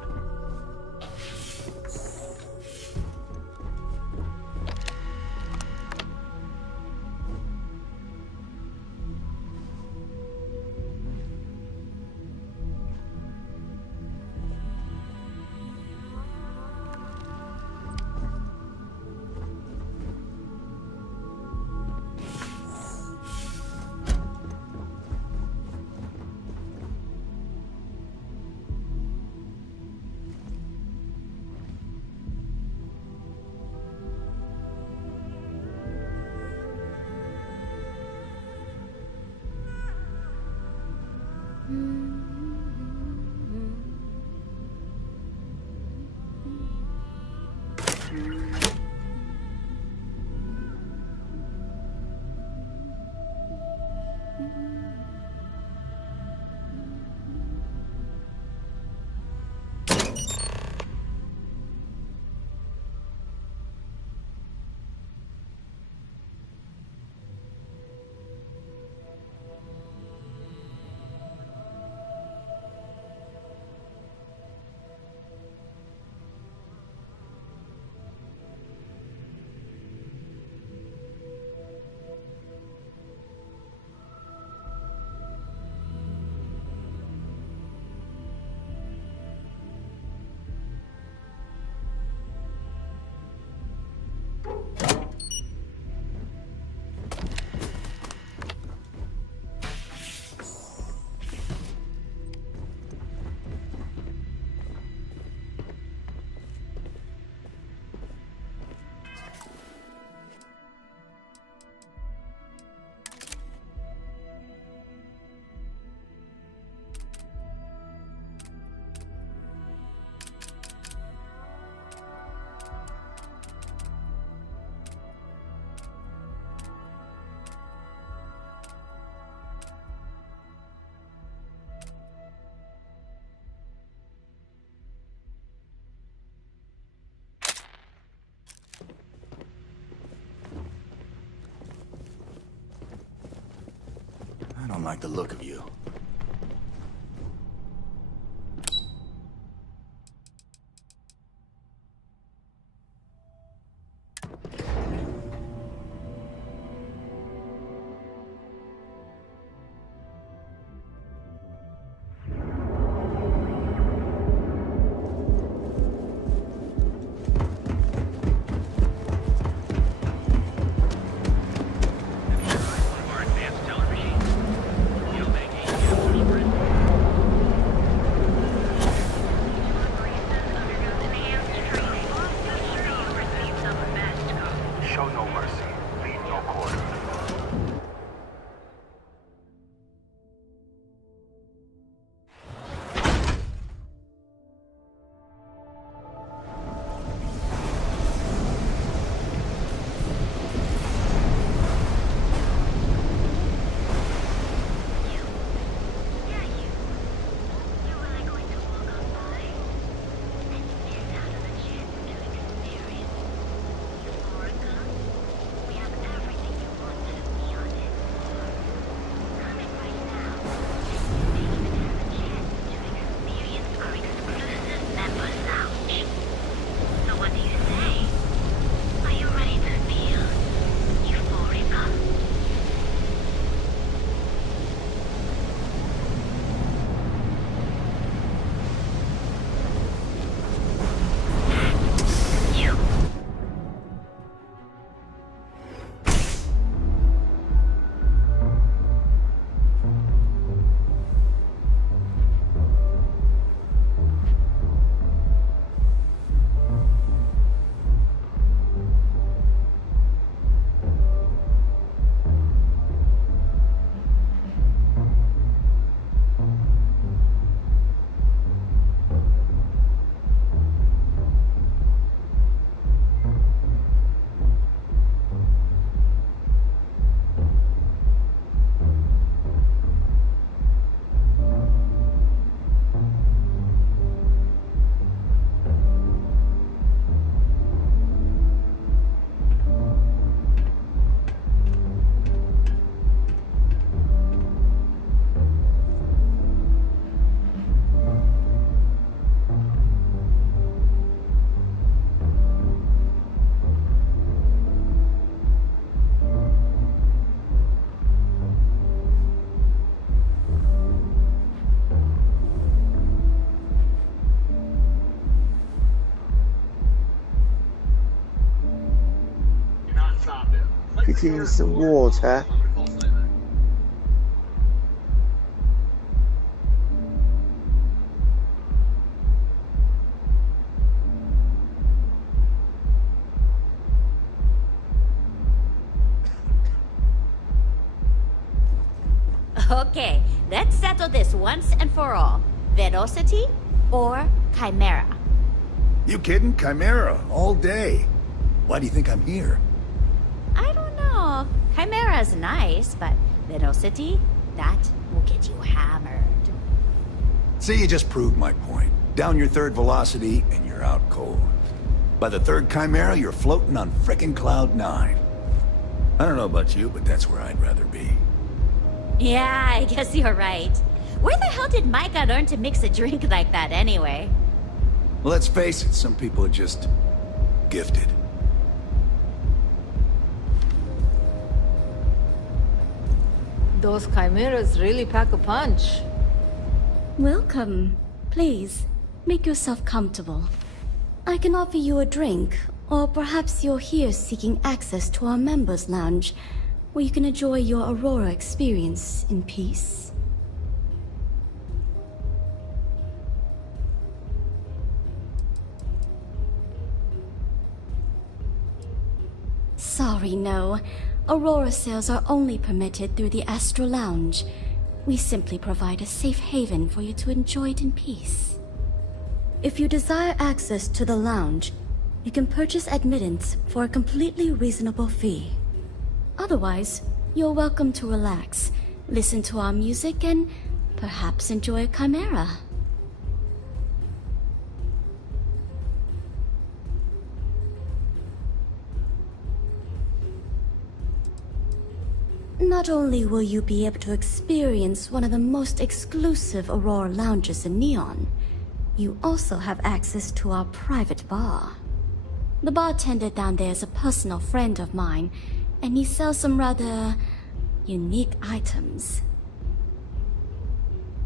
I don't like the look of you. contains some water. Okay, let's settle this once and for all. Velocity or Chimera? You kidding? Chimera, all day. Why do you think I'm here? I don't know. Chimera's nice, but Velocity, that will get you hammered. See, you just proved my point. Down your third velocity, and you're out cold. By the third Chimera, you're floating on frickin' Cloud 9. I don't know about you, but that's where I'd rather be. Yeah, I guess you're right. Where the hell did Micah learn to mix a drink like that anyway? Well, let's face it, some people are just gifted. Those chimeras really pack a punch. Welcome. Please, make yourself comfortable. I can offer you a drink, or perhaps you're here seeking access to our members' lounge, where you can enjoy your Aurora experience in peace. Sorry, no. Aurora sales are only permitted through the Astral Lounge. We simply provide a safe haven for you to enjoy it in peace. If you desire access to the lounge, you can purchase admittance for a completely reasonable fee. Otherwise, you're welcome to relax, listen to our music, and perhaps enjoy a chimera. Not only will you be able to experience one of the most exclusive Aurora lounges in Neon, you also have access to our private bar. The bartender down there is a personal friend of mine, and he sells some rather unique items.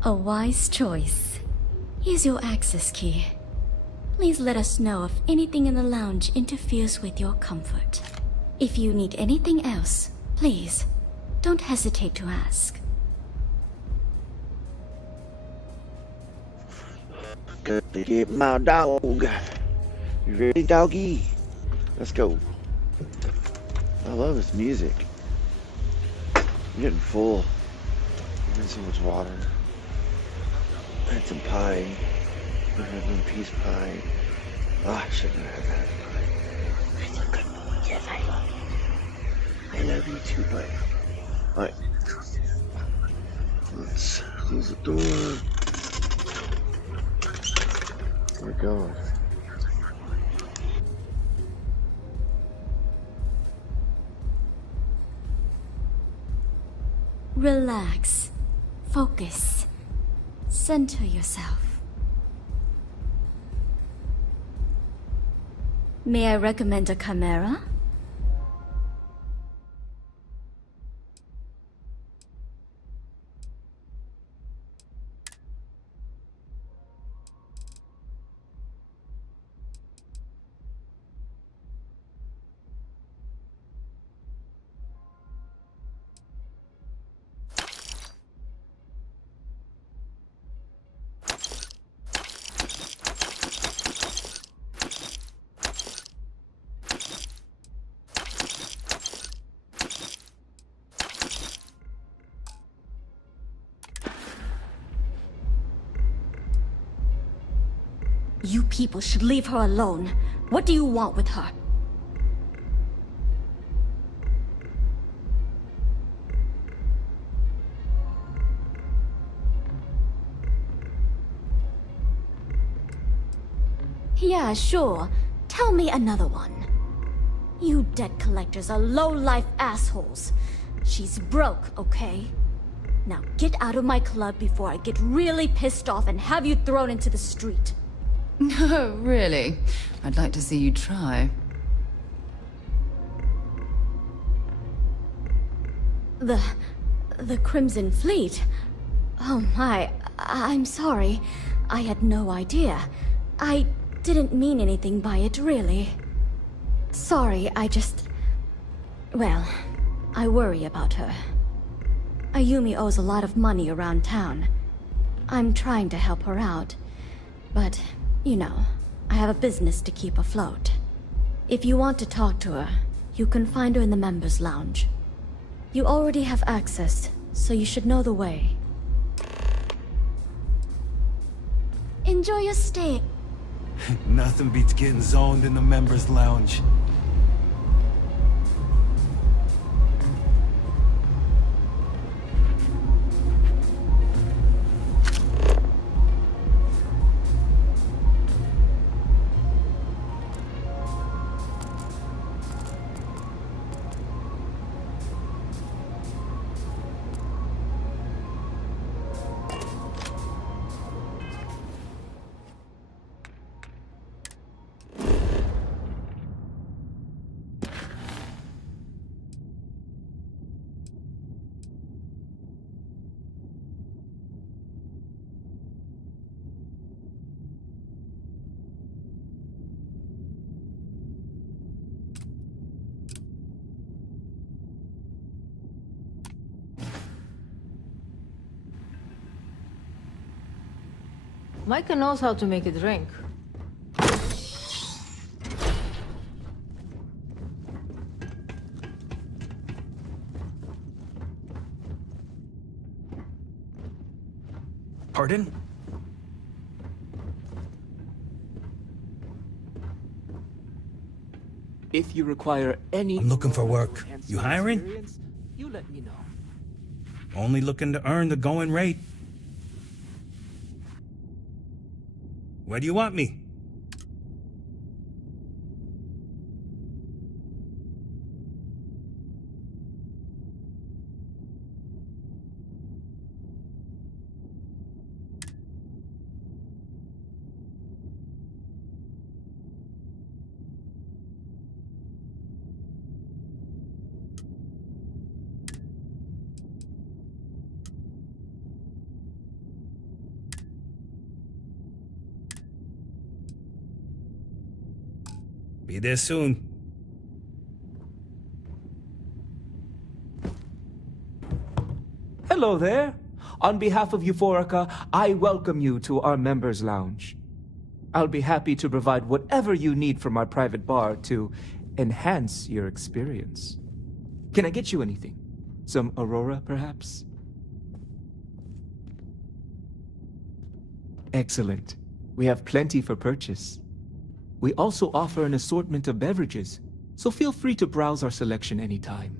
A wise choice. Here's your access key. Please let us know if anything in the lounge interferes with your comfort. If you need anything else, please, don't hesitate to ask. Got to get my dog. You ready, doggy? Let's go. I love this music. I'm getting full. I'm getting so much water. I had some pie. I had one piece pie. Ah, I shouldn't have had that pie. It's a good one. Yes, I love you. I love you too, bud. Alright. Let's close the door. We're going. Relax. Focus. Center yourself. May I recommend a chimera? You people should leave her alone. What do you want with her? Yeah, sure. Tell me another one. You debt collectors are low-life assholes. She's broke, okay? Now get out of my club before I get really pissed off and have you thrown into the street. No, really? I'd like to see you try. The Crimson Fleet? Oh my, I'm sorry. I had no idea. I didn't mean anything by it, really. Sorry, I just... Well, I worry about her. Ayumi owes a lot of money around town. I'm trying to help her out, but, you know, I have a business to keep afloat. If you want to talk to her, you can find her in the members' lounge. You already have access, so you should know the way. Enjoy your stay. Nothing beats getting zoned in the members' lounge. Micah knows how to make a drink. Pardon? If you require any... I'm looking for work. You hiring? You let me know. Only looking to earn the going rate. Where do you want me? Be there soon. Hello there. On behalf of Euphorica, I welcome you to our members' lounge. I'll be happy to provide whatever you need from our private bar to enhance your experience. Can I get you anything? Some Aurora, perhaps? Excellent. We have plenty for purchase. We also offer an assortment of beverages, so feel free to browse our selection anytime.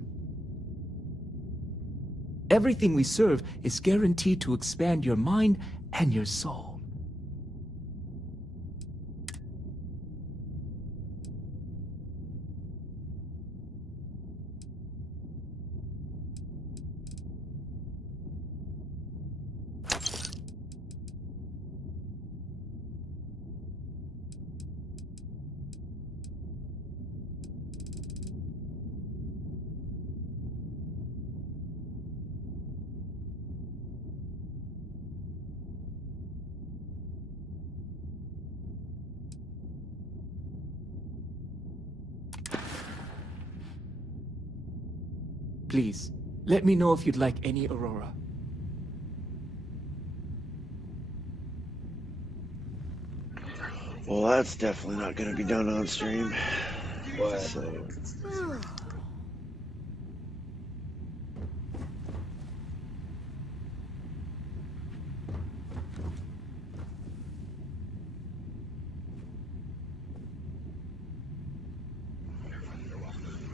Everything we serve is guaranteed to expand your mind and your soul. Please, let me know if you'd like any Aurora. Well, that's definitely not going to be done on stream. So.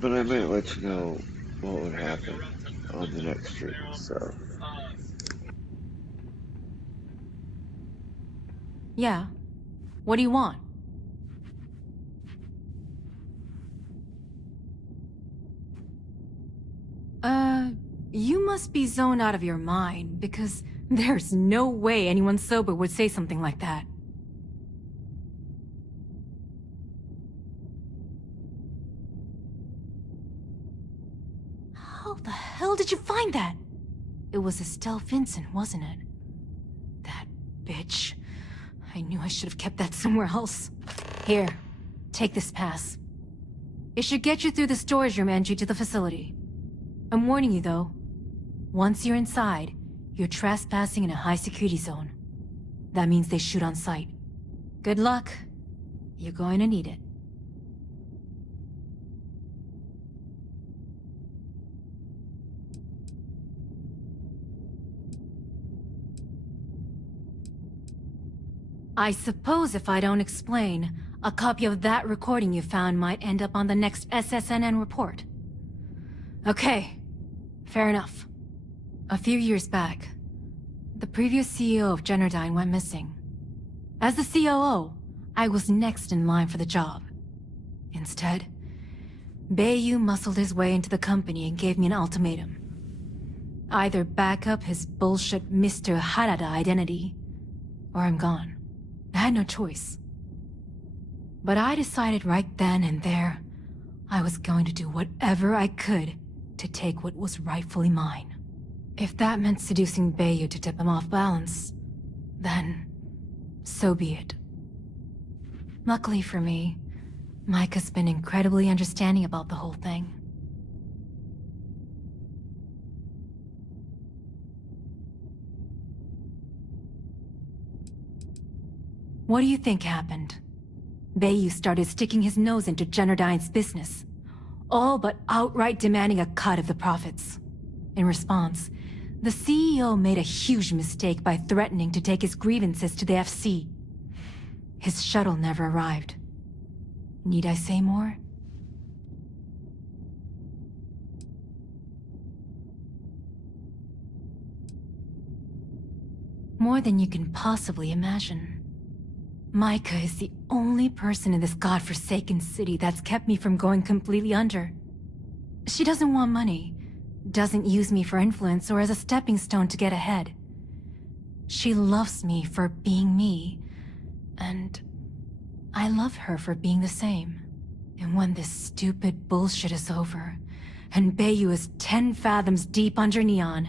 But I might let you know what would happen on the next stream, so. Yeah. What do you want? You must be zoned out of your mind, because there's no way anyone sober would say something like that. How the hell did you find that? It was Estelle Vincent, wasn't it? That bitch. I knew I should have kept that somewhere else. Here, take this pass. It should get you through the storage room entry to the facility. I'm warning you, though. Once you're inside, you're trespassing in a high-security zone. That means they shoot on sight. Good luck. You're going to need it. I suppose if I don't explain, a copy of that recording you found might end up on the next SSNN report. Okay, fair enough. A few years back, the previous CEO of Generdyne went missing. As the COO, I was next in line for the job. Instead, Bayu muscled his way into the company and gave me an ultimatum. Either back up his bullshit Mr. Harada identity, or I'm gone. I had no choice. But I decided right then and there, I was going to do whatever I could to take what was rightfully mine. If that meant seducing Bayu to tip him off balance, then so be it. Luckily for me, Micah's been incredibly understanding about the whole thing. What do you think happened? Bayu started sticking his nose into Generdyne's business, all but outright demanding a cut of the profits. In response, the CEO made a huge mistake by threatening to take his grievances to the FC. His shuttle never arrived. Need I say more? More than you can possibly imagine. Micah is the only person in this godforsaken city that's kept me from going completely under. She doesn't want money, doesn't use me for influence or as a stepping stone to get ahead. She loves me for being me, and I love her for being the same. And when this stupid bullshit is over, and Bayu is 10 fathoms deep under Neon,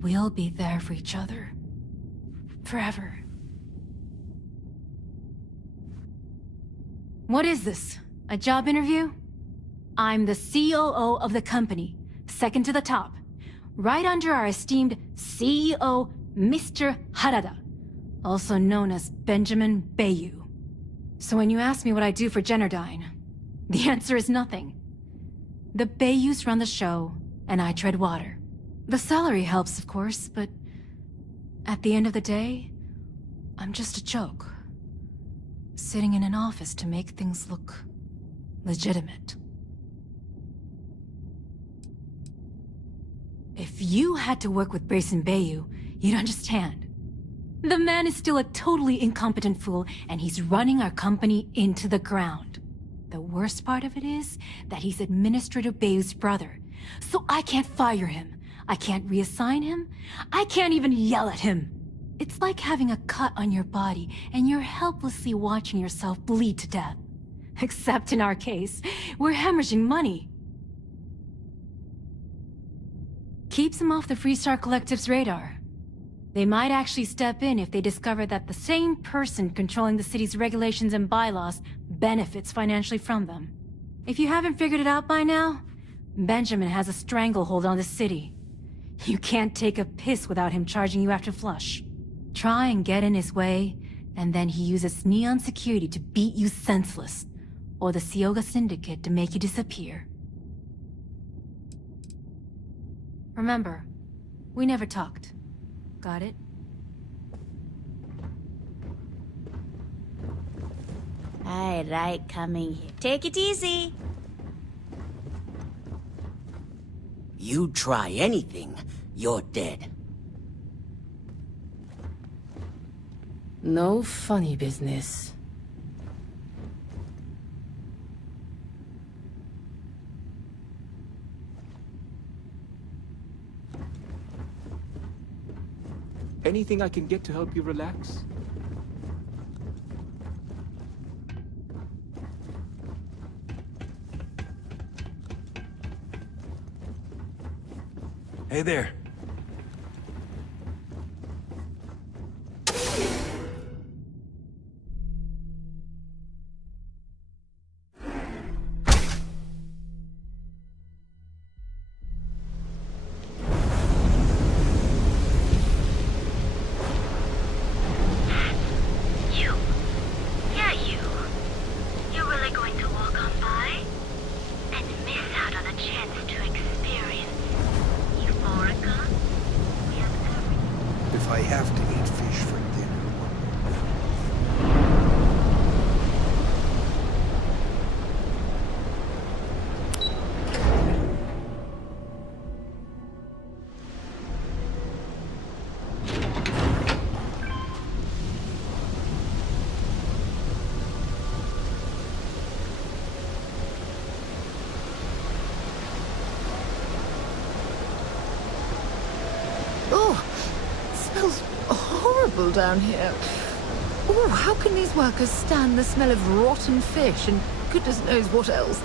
we'll be there for each other. Forever. What is this? A job interview? I'm the COO of the company, second to the top, right under our esteemed CEO, Mr. Harada, also known as Benjamin Bayu. So when you ask me what I do for Generdyne, the answer is nothing. The Bayus run the show, and I tread water. The salary helps, of course, but at the end of the day, I'm just a joke. Sitting in an office to make things look legitimate. If you had to work with Grayson Bayu, you'd understand. The man is still a totally incompetent fool, and he's running our company into the ground. The worst part of it is that he's Administrator Bayu's brother, so I can't fire him. I can't reassign him. I can't even yell at him. It's like having a cut on your body and you're helplessly watching yourself bleed to death. Except in our case, we're hemorrhaging money. Keeps him off the Freestar Collective's radar. They might actually step in if they discover that the same person controlling the city's regulations and bylaws benefits financially from them. If you haven't figured it out by now, Benjamin has a stranglehold on the city. You can't take a piss without him charging you after flush. Try and get in his way, and then he uses Neon security to beat you senseless, or the Sioga Syndicate to make you disappear. Remember, we never talked. Got it? Right, coming here. Take it easy. You try anything, you're dead. No funny business. Anything I can get to help you relax? Hey there. miserable down here. Oh, how can these workers stand the smell of rotten fish and goodness knows what else?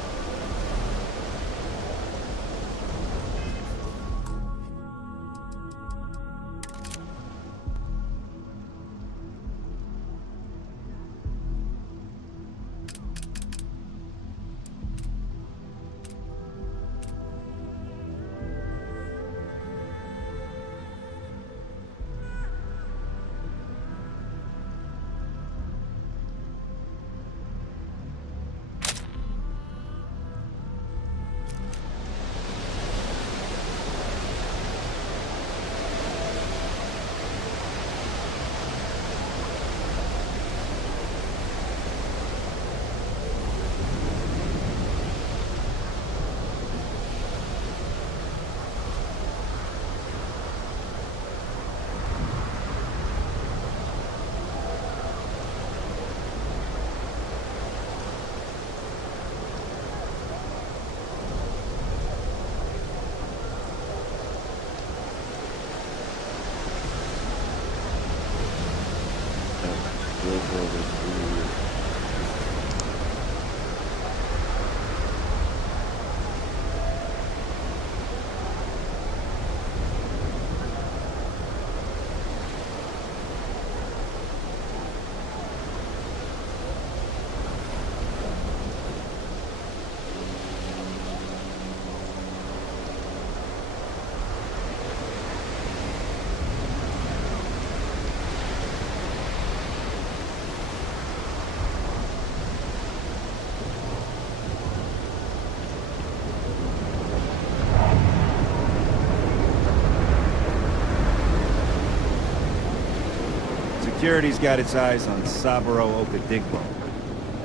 Security's got its eyes on Saburo Okadigbo.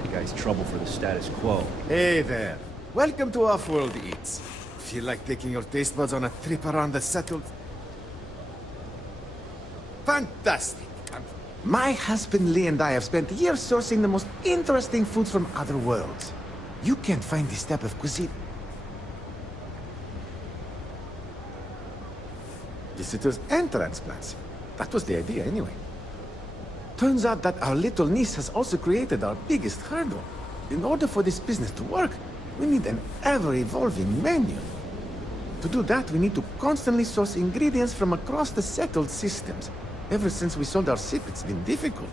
That guy's trouble for the status quo. Hey there. Welcome to Off-World Eats. Feel like taking your taste buds on a trip around the settled... Fantastic! My husband Lee and I have spent years sourcing the most interesting foods from other worlds. You can't find this type of cuisine. Visitors and transplants. That was the idea anyway. Turns out that our little niece has also created our biggest hurdle. In order for this business to work, we need an ever-evolving menu. To do that, we need to constantly source ingredients from across the settled systems. Ever since we sold our ship, it's been difficult.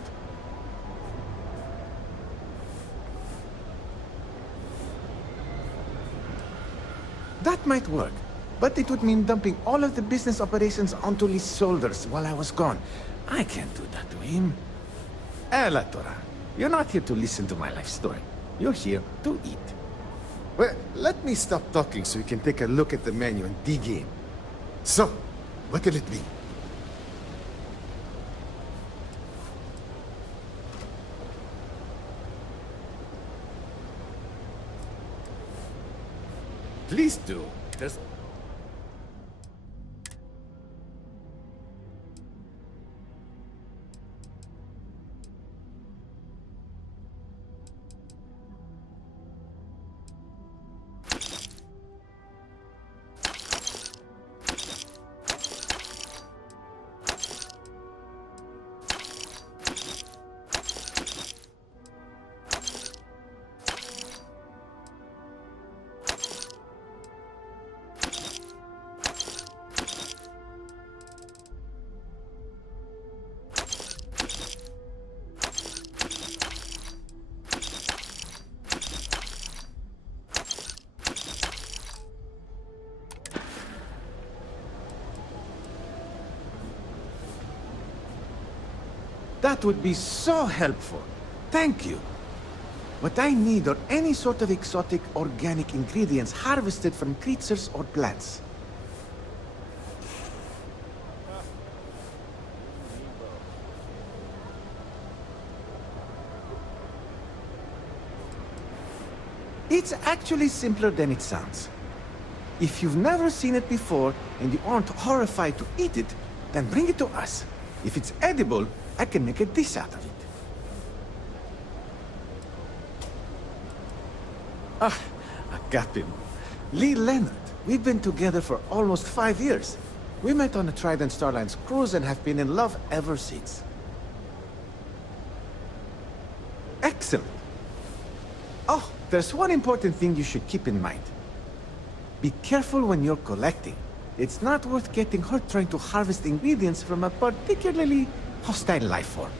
That might work, but it would mean dumping all of the business operations onto Lee's shoulders while I was gone. I can't do that to him. Elatora, you're not here to listen to my life story. You're here to eat. Well, let me stop talking so you can take a look at the menu and dig in. So, what'll it be? Please do. There's... That would be so helpful. Thank you. What I need are any sort of exotic organic ingredients harvested from creatures or plants. It's actually simpler than it sounds. If you've never seen it before and you aren't horrified to eat it, then bring it to us. If it's edible, I can make a dish out of it. Ah, I got him. Lee Leonard. We've been together for almost 5 years. We met on a Trident Starline's cruise and have been in love ever since. Excellent. Oh, there's one important thing you should keep in mind. Be careful when you're collecting. It's not worth getting hurt trying to harvest ingredients from a particularly hostile life form.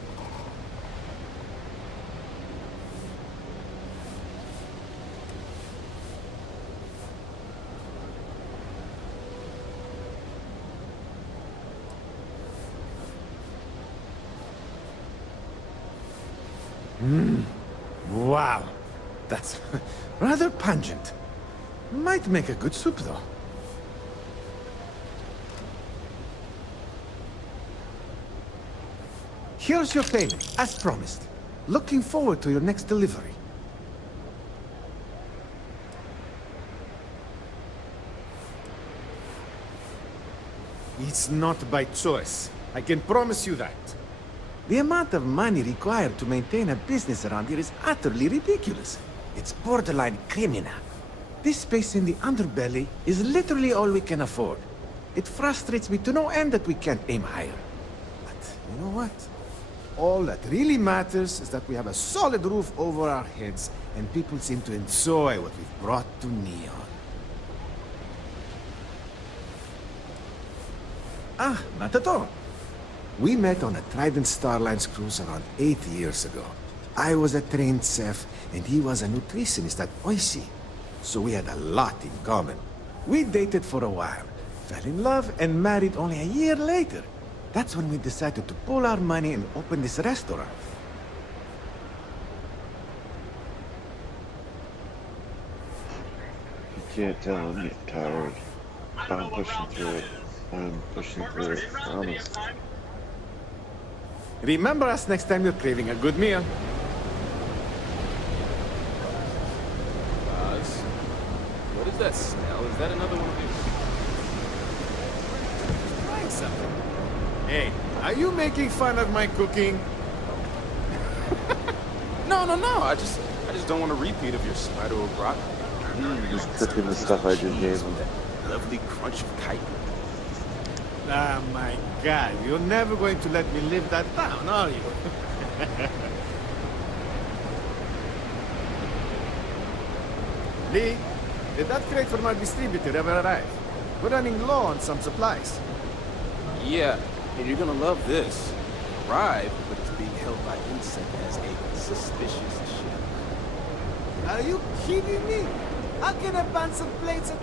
Wow. That's rather pungent. Might make a good soup, though. Here's your payment, as promised. Looking forward to your next delivery. It's not by choice. I can promise you that. The amount of money required to maintain a business around here is utterly ridiculous. It's borderline criminal. This space in the underbelly is literally all we can afford. It frustrates me to no end that we can't aim higher. But you know what? All that really matters is that we have a solid roof over our heads, and people seem to enjoy what we've brought to Neon. Ah, not at all. We met on a Trident Starline's cruise around 8 years ago. I was a trained chef, and he was a nutritionist at Oishi. So we had a lot in common. We dated for a while, fell in love, and married only a year later. That's when we decided to pool our money and open this restaurant. You can't tell I'm getting tired. I'm pushing through it. I'm pushing through it. Promise. Remember us next time you're craving a good meal. What is that smell? Is that another one of these? Trying something. Hey, are you making fun of my cooking? No. I just don't want a repeat of your spider au gratin. Just cooking the stuff I just gave him. That lovely crunch of chitin. Ah, my God. You're never going to let me live that down, are you? Lee, did that crate from our distributor ever arrive? We're running low on some supplies. Yeah, and you're gonna love this. Arrived, but it's being held by Insect as a suspicious ship. Are you kidding me? How can a bunch of plates of...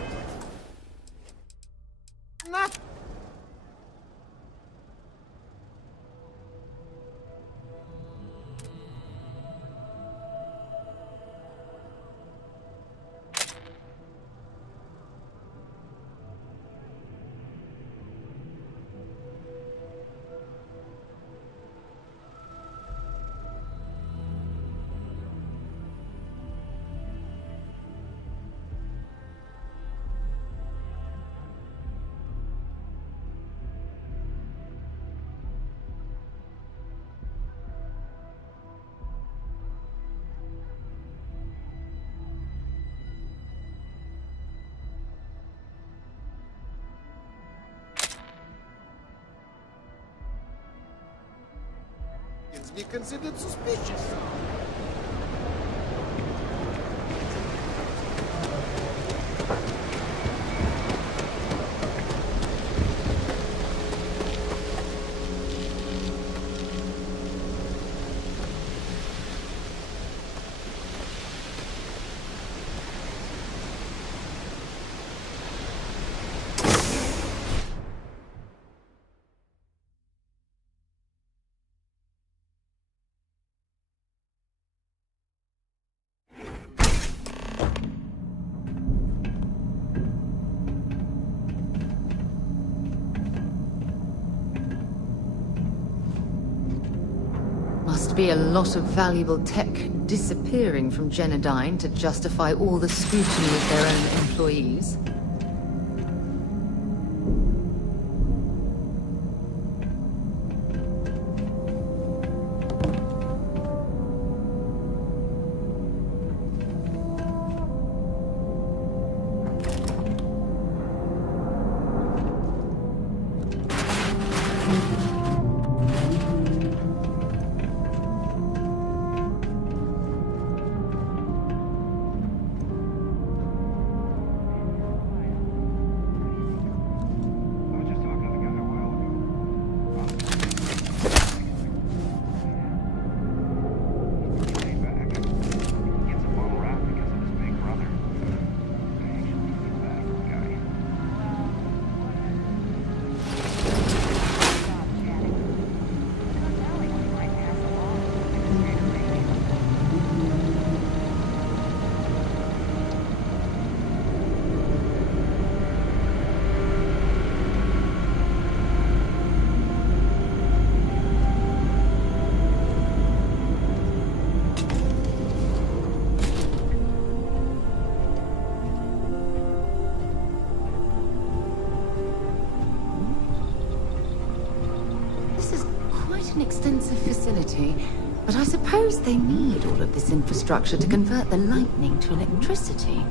Not... be considered suspicious. Must be a lot of valuable tech disappearing from Genodyne to justify all the scrutiny of their own employees. expensive facility, but I suppose they need all of this infrastructure to convert the lightning to electricity.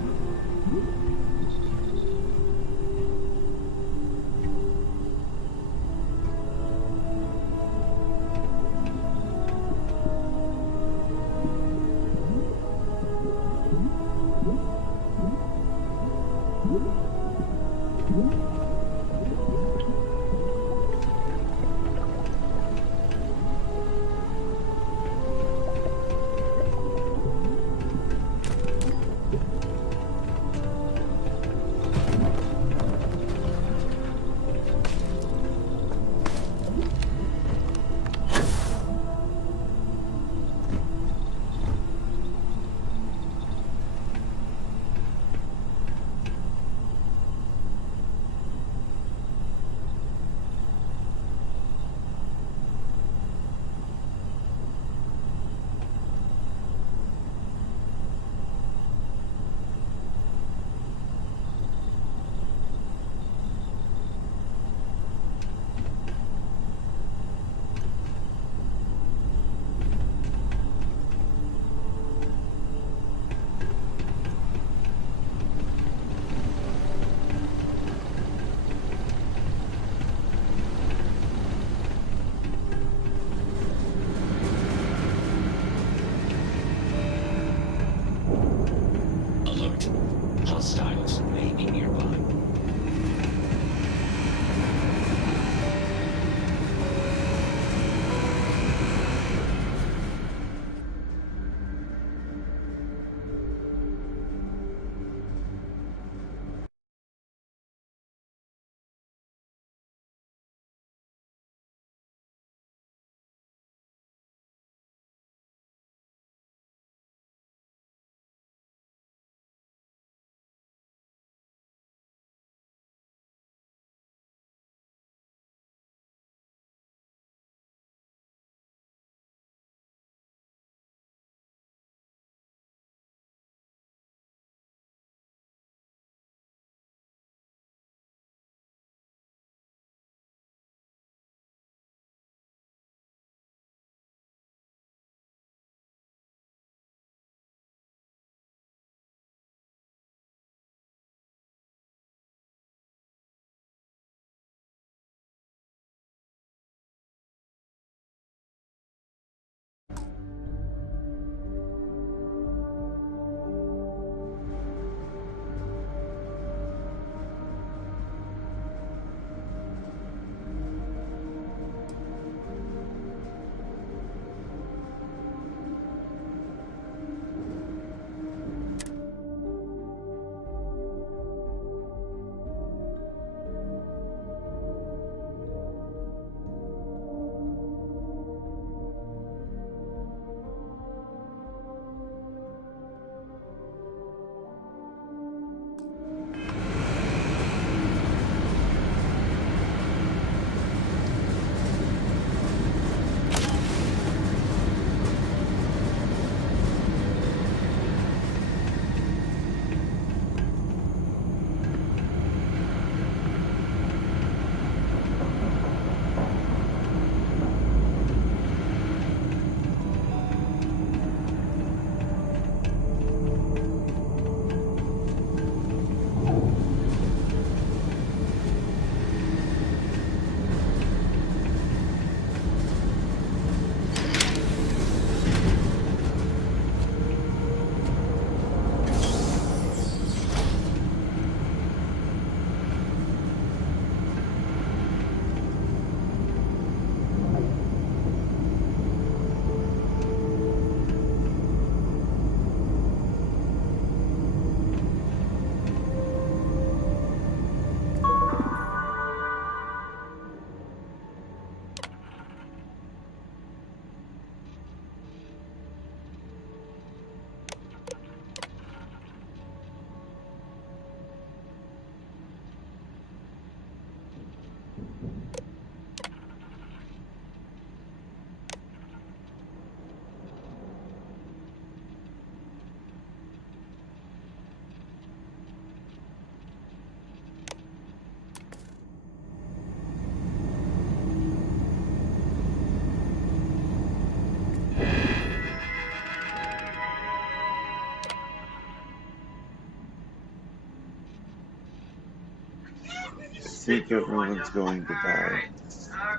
think everyone's going to die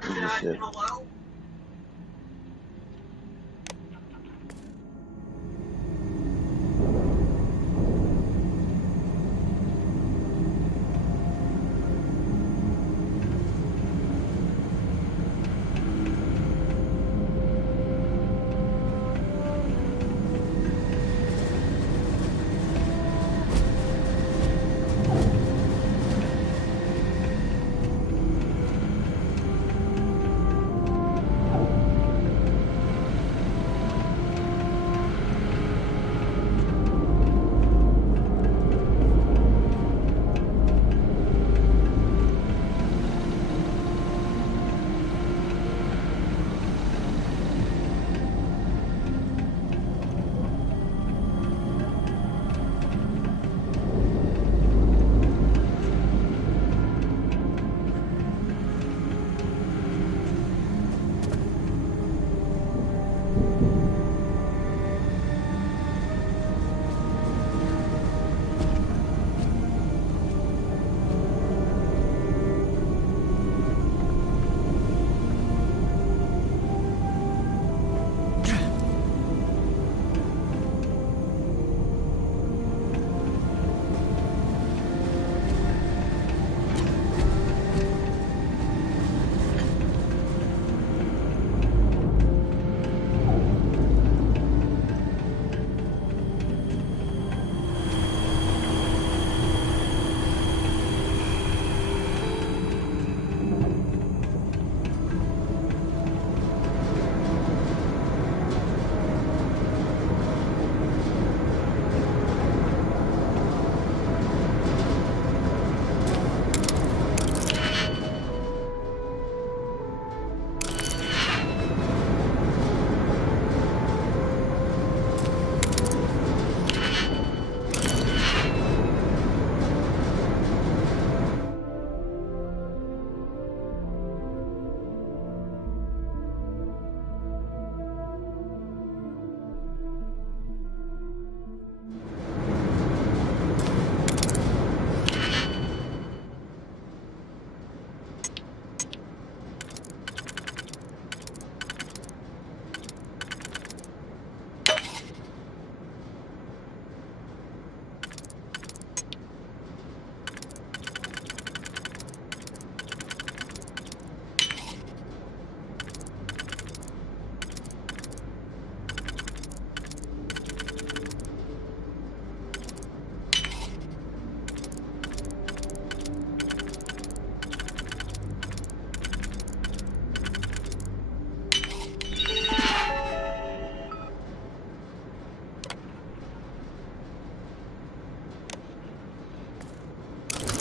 in the ship.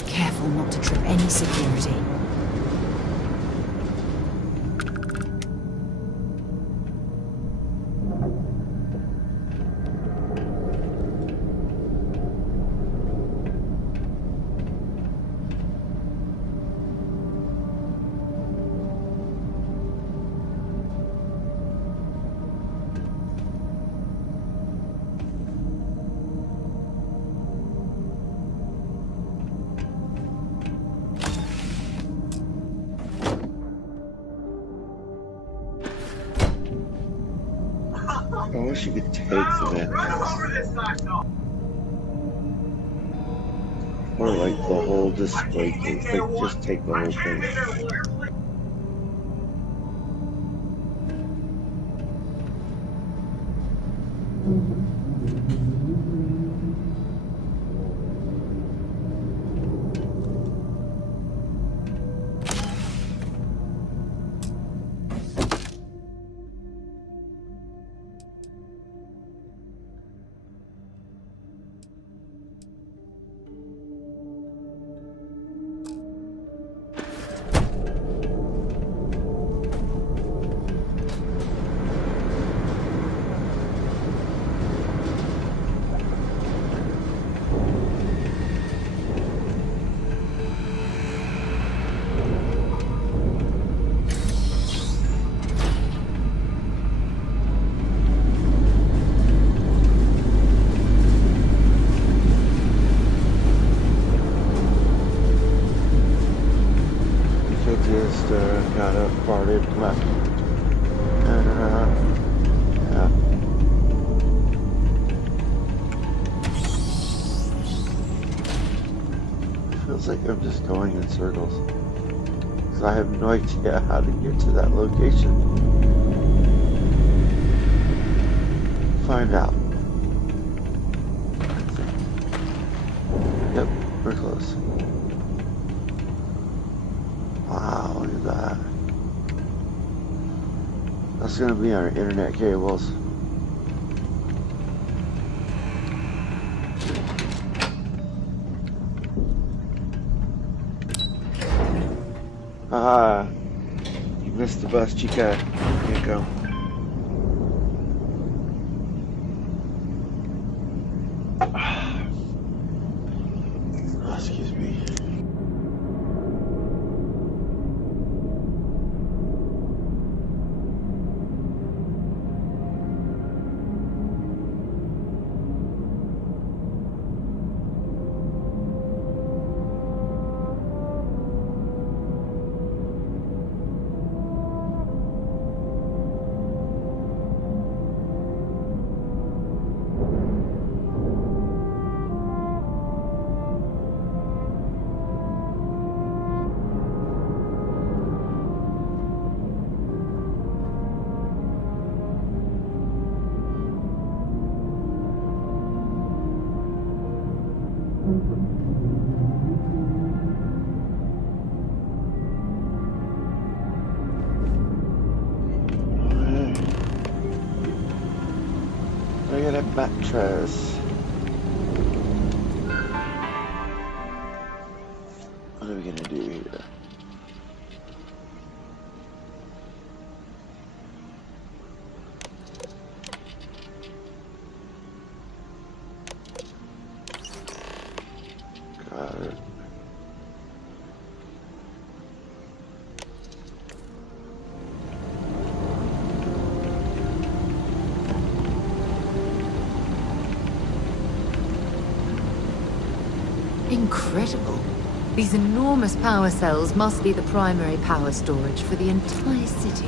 Careful not to trip any security. I wish you could take that. Or like the whole display case. Like just take the whole thing. like I'm just going in circles. Because I have no idea how to get to that location. Find out. I think. Yep, we're close. Wow, look at that. That's gonna be our internet cables. You missed the bus, chica. Can't go. Oh, excuse me. I got a mattress. What are we gonna do here? Got it. Incredible. These enormous power cells must be the primary power storage for the entire city.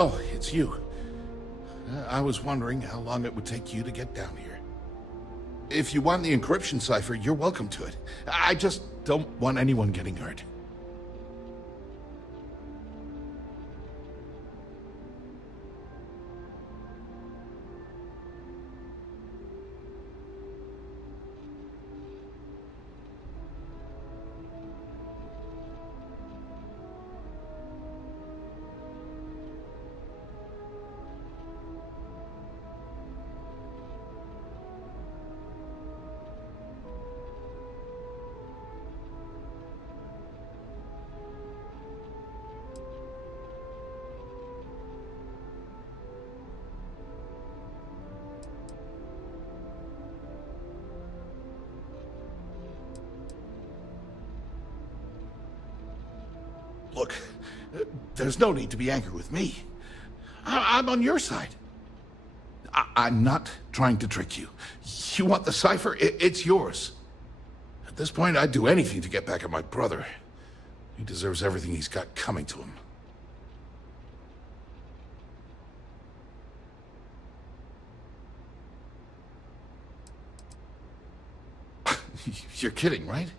Oh, it's you. I was wondering how long it would take you to get down here. If you want the encryption cipher, you're welcome to it. I just don't want anyone getting hurt. Look, there's no need to be angry with me. I'm on your side. I'm not trying to trick you. You want the cipher? It's yours. At this point, I'd do anything to get back at my brother. He deserves everything he's got coming to him. You're kidding, right?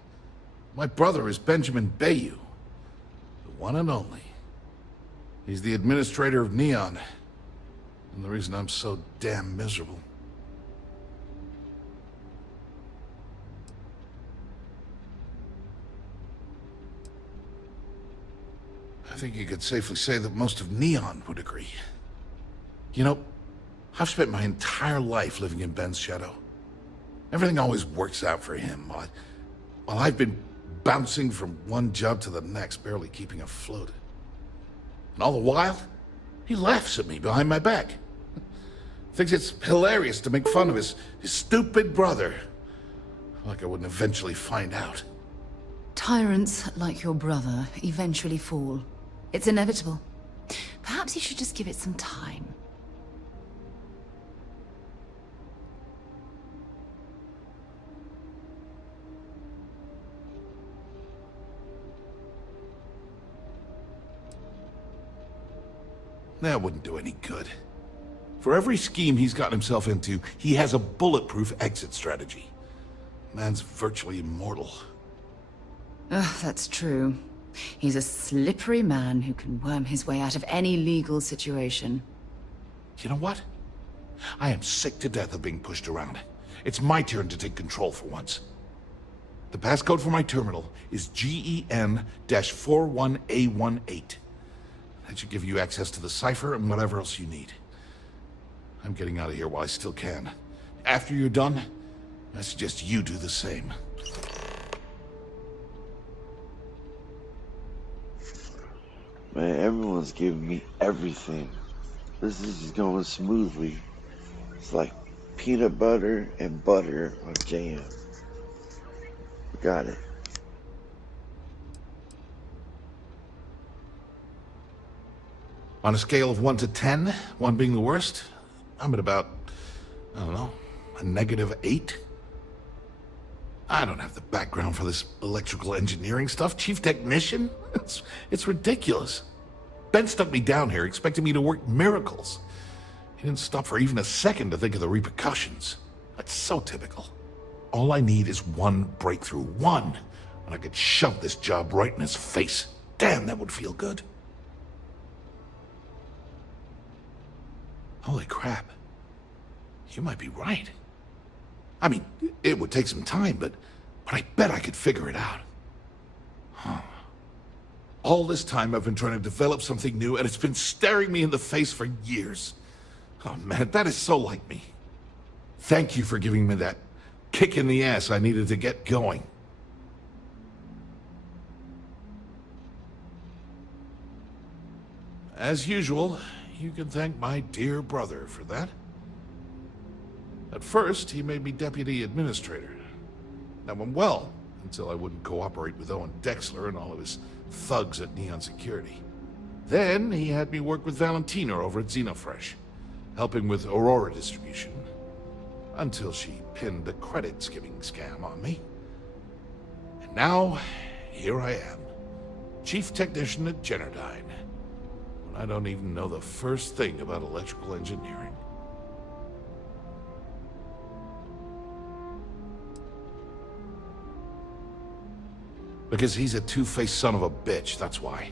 My brother is Benjamin Bayou. One and only. He's the administrator of Neon, and the reason I'm so damn miserable. I think you could safely say that most of Neon would agree. You know, I've spent my entire life living in Ben's shadow. Everything always works out for him, while I've been bouncing from one job to the next, barely keeping afloat. And all the while, he laughs at me behind my back. Thinks it's hilarious to make fun of his stupid brother. Like I wouldn't eventually find out. Tyrants like your brother eventually fall. It's inevitable. Perhaps you should just give it some time. That wouldn't do any good. For every scheme he's gotten himself into, he has a bulletproof exit strategy. Man's virtually immortal. Ugh, that's true. He's a slippery man who can worm his way out of any legal situation. You know what? I am sick to death of being pushed around. It's my turn to take control for once. The passcode for my terminal is GEN-41A18. That should give you access to the cipher and whatever else you need. I'm getting out of here while I still can. After you're done, I suggest you do the same. Man, everyone's giving me everything. This is just going smoothly. It's like peanut butter and butter on jam. Got it. On a scale of 1 to 10, 1 being the worst, I'm at about, I don't know, a -8. I don't have the background for this electrical engineering stuff. Chief technician? It's ridiculous. Ben stuck me down here expecting me to work miracles. He didn't stop for even a second to think of the repercussions. That's so typical. All I need is one breakthrough. One. And I could shove this job right in his face. Damn, that would feel good. Holy crap. You might be right. I mean, it would take some time, but I bet I could figure it out. Huh. All this time I've been trying to develop something new, and it's been staring me in the face for years. Oh man, that is so like me. Thank you for giving me that kick in the ass I needed to get going. As usual, you can thank my dear brother for that. At first, he made me deputy administrator. That went well, until I wouldn't cooperate with Owen Dexler and all of his thugs at Neon Security. Then, he had me work with Valentina over at Xenofresh, helping with Aurora distribution, until she pinned a credit skimming scam on me. And now, here I am, chief technician at Generdyne. When I don't even know the first thing about electrical engineering. Because he's a two-faced son of a bitch, that's why.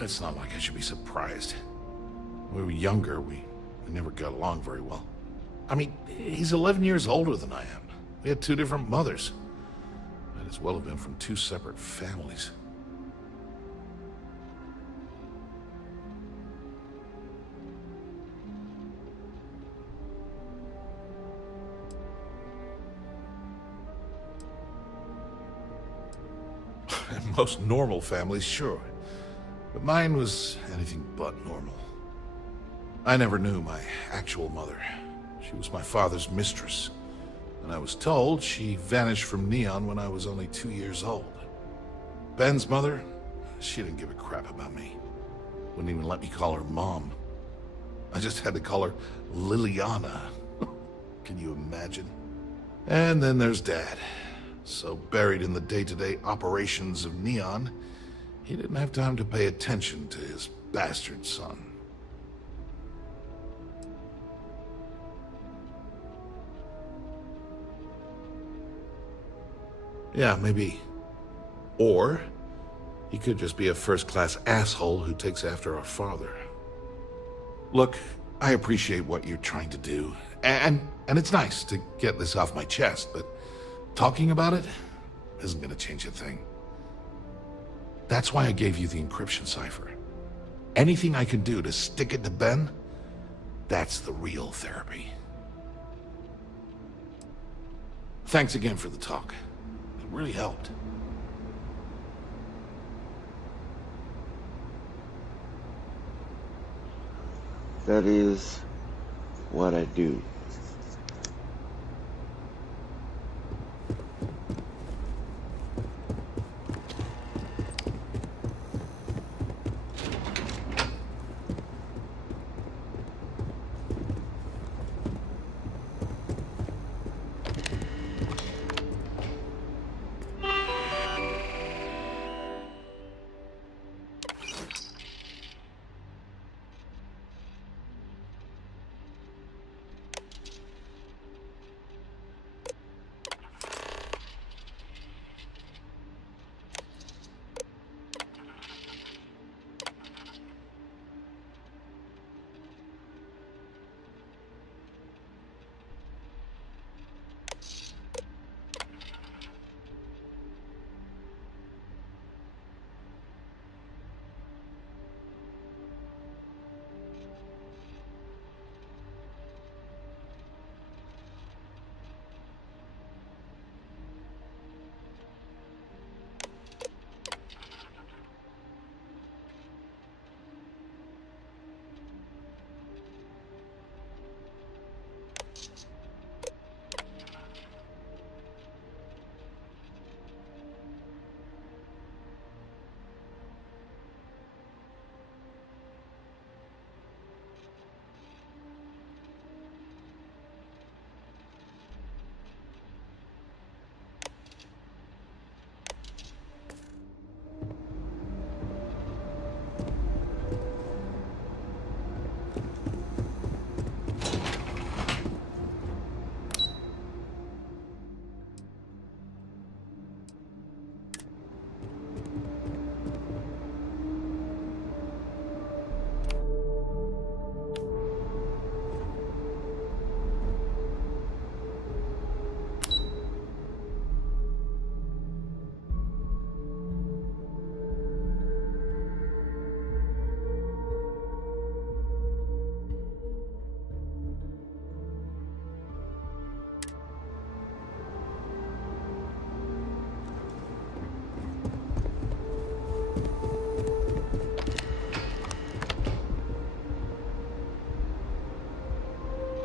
It's not like I should be surprised. When we were younger, we never got along very well. I mean, he's 11 years older than I am. We had two different mothers. Might as well have been from two separate families. And most normal families, sure. But mine was anything but normal. I never knew my actual mother. She was my father's mistress. And I was told she vanished from Neon when I was only 2 years old. Ben's mother, she didn't give a crap about me. Wouldn't even let me call her Mom. I just had to call her Liliana. Can you imagine? And then there's Dad. So buried in the day-to-day operations of Neon, he didn't have time to pay attention to his bastard son. Yeah, maybe. Or he could just be a first-class asshole who takes after our father. Look, I appreciate what you're trying to do, and it's nice to get this off my chest, but talking about it isn't gonna change a thing. That's why I gave you the encryption cipher. Anything I can do to stick it to Ben, that's the real therapy. Thanks again for the talk. It really helped. That is what I do.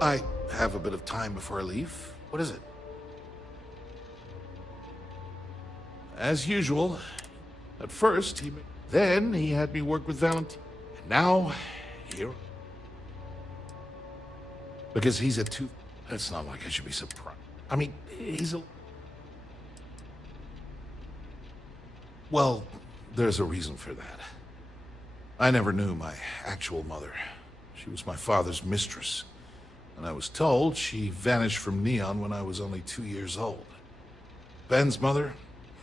I have a bit of time before I leave. What is it? As usual, at first, then he had me work with Valentine. And now, here. Because he's a two... It's not like I should be surprised. I mean, he's a... Well, there's a reason for that. I never knew my actual mother. She was my father's mistress, and I was told she vanished from Neon when I was only 2 years old. Ben's mother,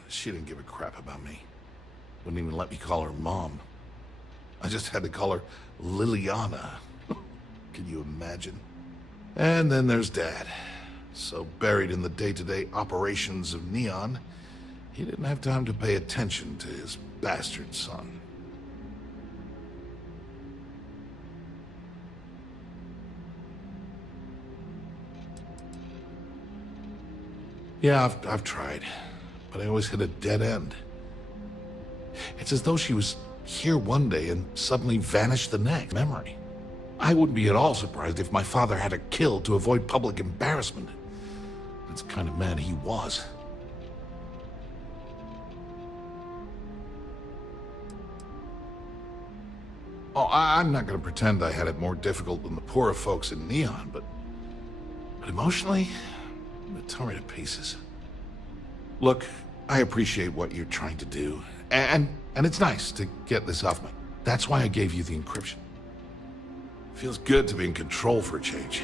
she didn't give a crap about me. Wouldn't even let me call her Mom. I just had to call her Liliana. Can you imagine? And then there's Dad. So buried in the day-to-day operations of Neon, he didn't have time to pay attention to his bastard son. Yeah, I've tried, but I always hit a dead end. It's as though she was here one day and suddenly vanished the next. Memory. I wouldn't be at all surprised if my father had her killed to avoid public embarrassment. That's the kind of man he was. Oh, I'm not going to pretend I had it more difficult than the poorer folks in Neon, but emotionally, it tore me to pieces. Look, I appreciate what you're trying to do, and it's nice to get this off me. That's why I gave you the encryption. Feels good to be in control for a change.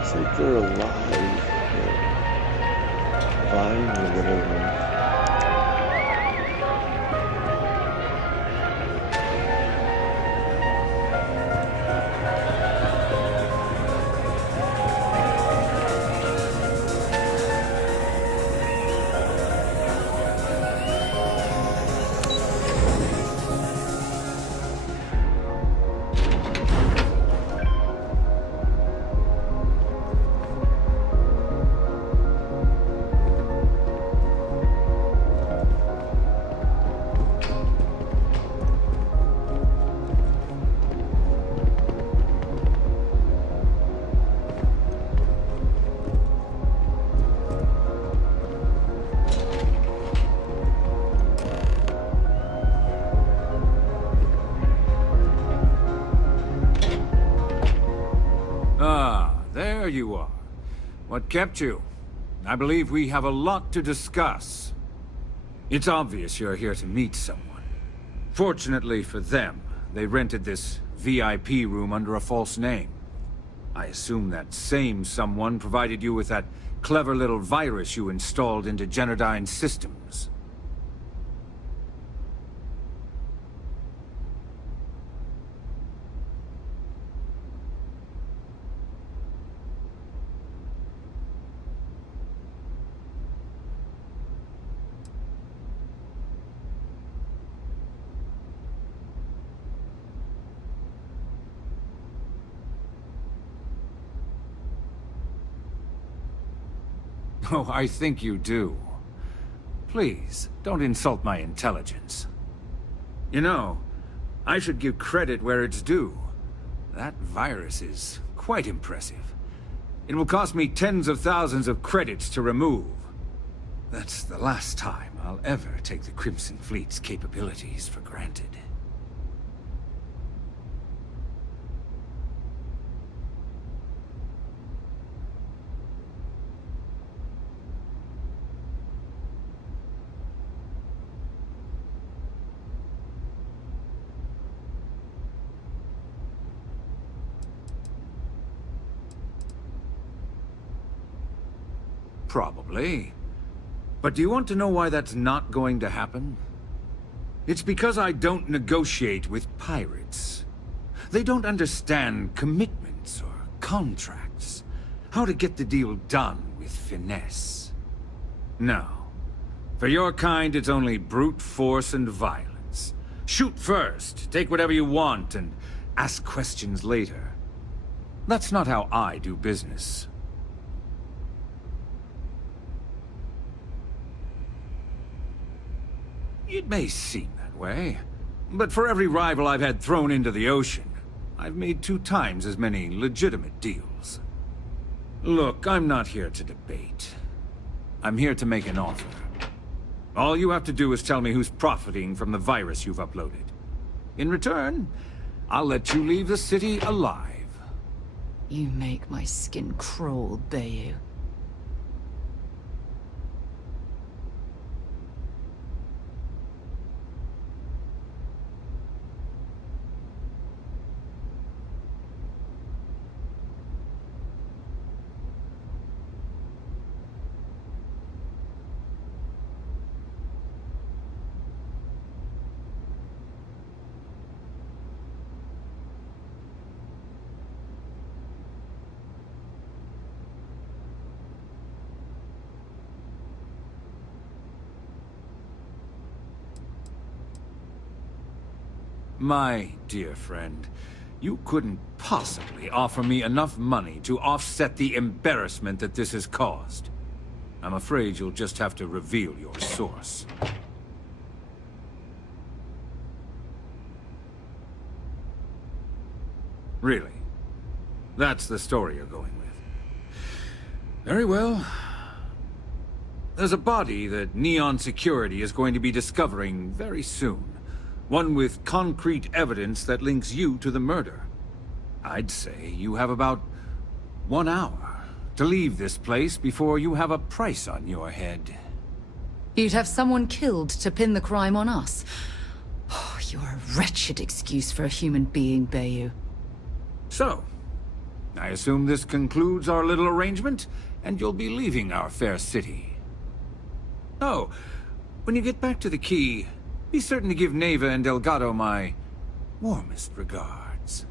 It's like they're alive, vying or whatever. There you are. What kept you? I believe we have a lot to discuss. It's obvious you're here to meet someone. Fortunately for them, they rented this VIP room under a false name. I assume that same someone provided you with that clever little virus you installed into Genodyne's systems. Oh, I think you do. Please, don't insult my intelligence. You know, I should give credit where it's due. That virus is quite impressive. It will cost me tens of thousands of credits to remove. That's the last time I'll ever take the Crimson Fleet's capabilities for granted. Probably. But do you want to know why that's not going to happen? It's because I don't negotiate with pirates. They don't understand commitments or contracts. How to get the deal done with finesse. No. For your kind, it's only brute force and violence. Shoot first, take whatever you want, and ask questions later. That's not how I do business. It may seem that way, but for every rival I've had thrown into the ocean, I've made 2 times as many legitimate deals. Look, I'm not here to debate. I'm here to make an offer. All you have to do is tell me who's profiting from the virus you've uploaded. In return, I'll let you leave the city alive. You make my skin crawl, Bayou. My dear friend, you couldn't possibly offer me enough money to offset the embarrassment that this has caused. I'm afraid you'll just have to reveal your source. Really? That's the story you're going with. Very well. There's a body that Neon Security is going to be discovering very soon. One with concrete evidence that links you to the murder. I'd say you have about 1 hour to leave this place before you have a price on your head. You'd have someone killed to pin the crime on us. Oh, you're a wretched excuse for a human being, Bayou. So, I assume this concludes our little arrangement, and you'll be leaving our fair city. Oh, when you get back to the Key, be certain to give Neva and Delgato my warmest regards.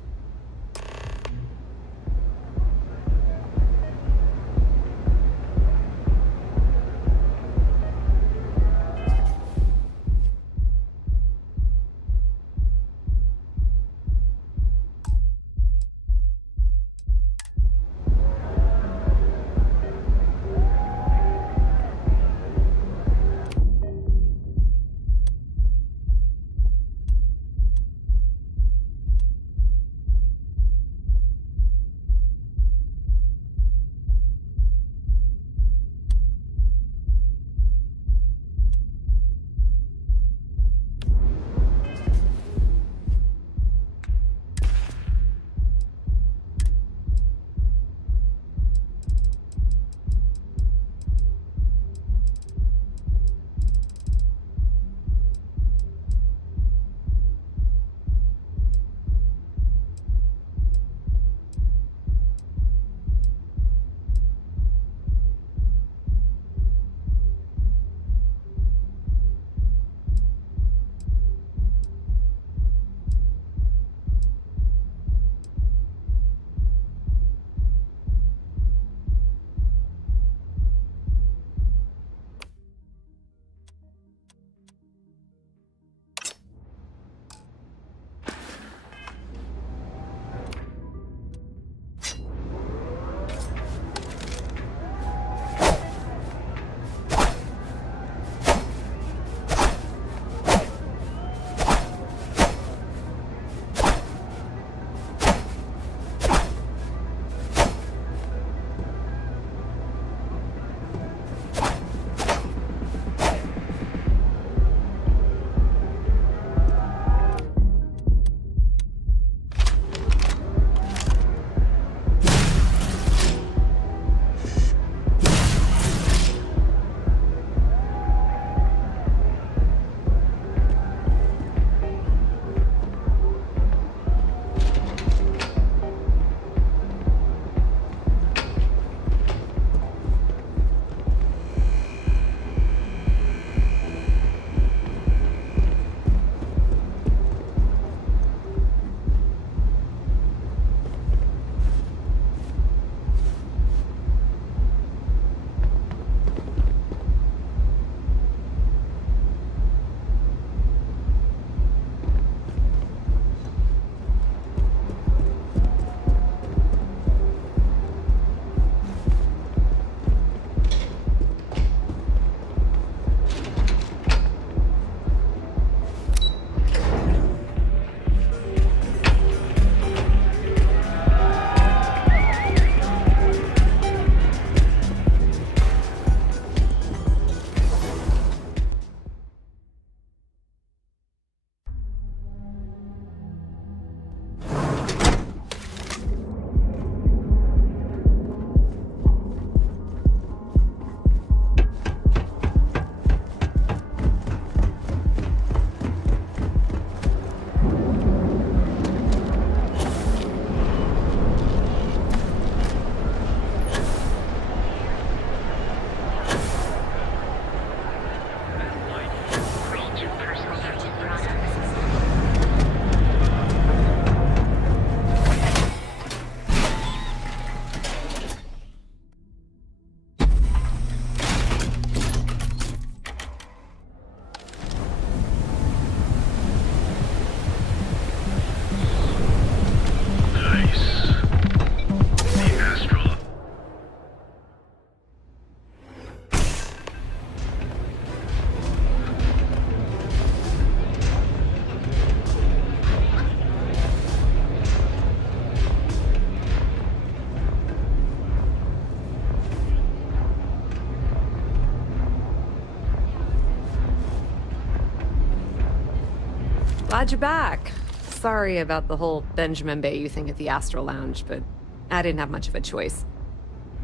Glad you're back. Sorry about the whole Benjamin Bayou thing at the Astral Lounge, but I didn't have much of a choice.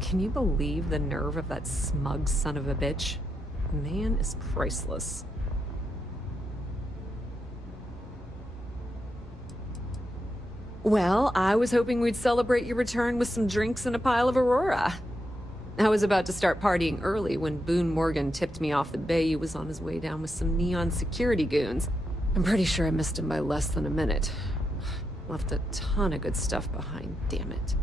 Can you believe the nerve of that smug son of a bitch? The man is priceless. Well, I was hoping we'd celebrate your return with some drinks and a pile of Aurora. I was about to start partying early when Boone Morgan tipped me off that Bayou was on his way down with some neon security goons. I'm pretty sure I missed him by less than a minute. Left a ton of good stuff behind, damn it.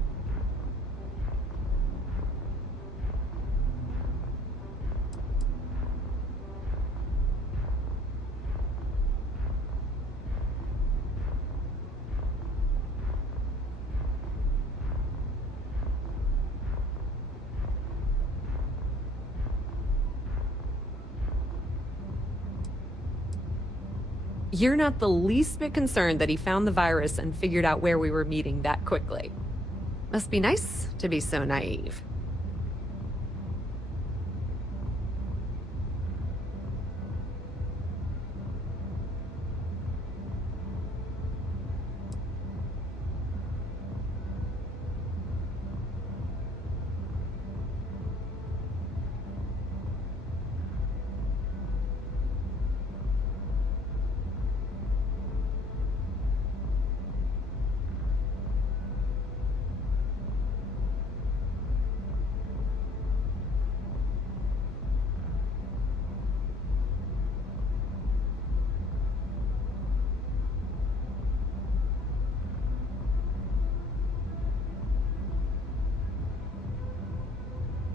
You're not the least bit concerned that he found the virus and figured out where we were meeting that quickly. Must be nice to be so naive.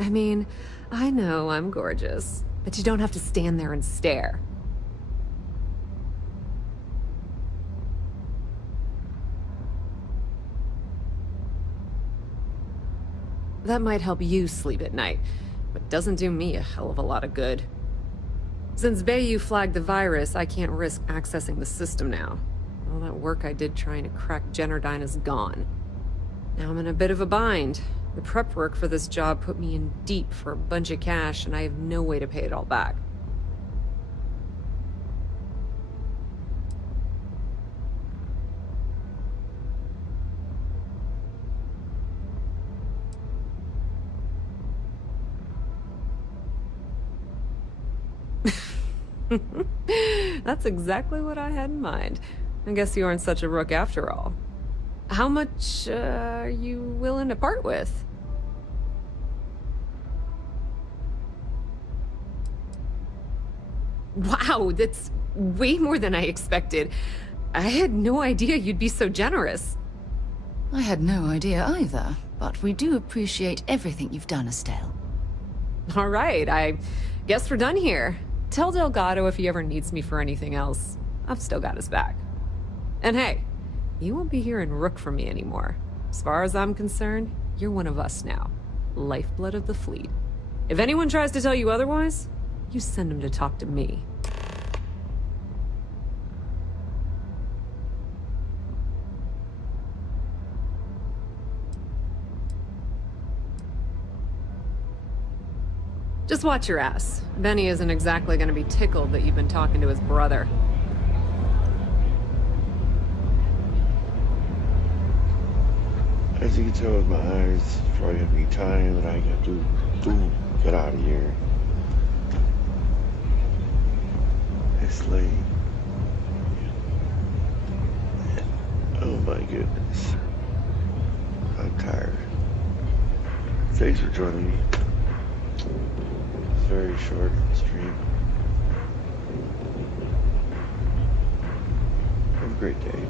I mean, I know I'm gorgeous, but you don't have to stand there and stare. That might help you sleep at night, but doesn't do me a hell of a lot of good. Since Bayou flagged the virus, I can't risk accessing the system now. All that work I did trying to crack Generdyne is gone. Now I'm in a bit of a bind. The prep work for this job put me in deep for a bunch of cash, and I have no way to pay it all back. That's exactly what I had in mind. I guess you aren't such a rook after all. How much are you willing to part with? Wow, that's way more than I expected. I had no idea you'd be so generous. I had no idea either, but we do appreciate everything you've done, Estelle. All right, I guess we're done here. Tell Delgato if he ever needs me for anything else. I've still got his back. And hey, you won't be hearing Rook from me anymore. As far as I'm concerned, you're one of us now. Lifeblood of the fleet. If anyone tries to tell you otherwise, you send them to talk to me. Just watch your ass. Benny isn't exactly gonna be tickled that you've been talking to his brother. As you can tell with my eyes, it's probably gonna be time that I got to get out of here. It's late. Oh my goodness. I'm tired. Thanks for joining me. It's very short stream. Have a great day.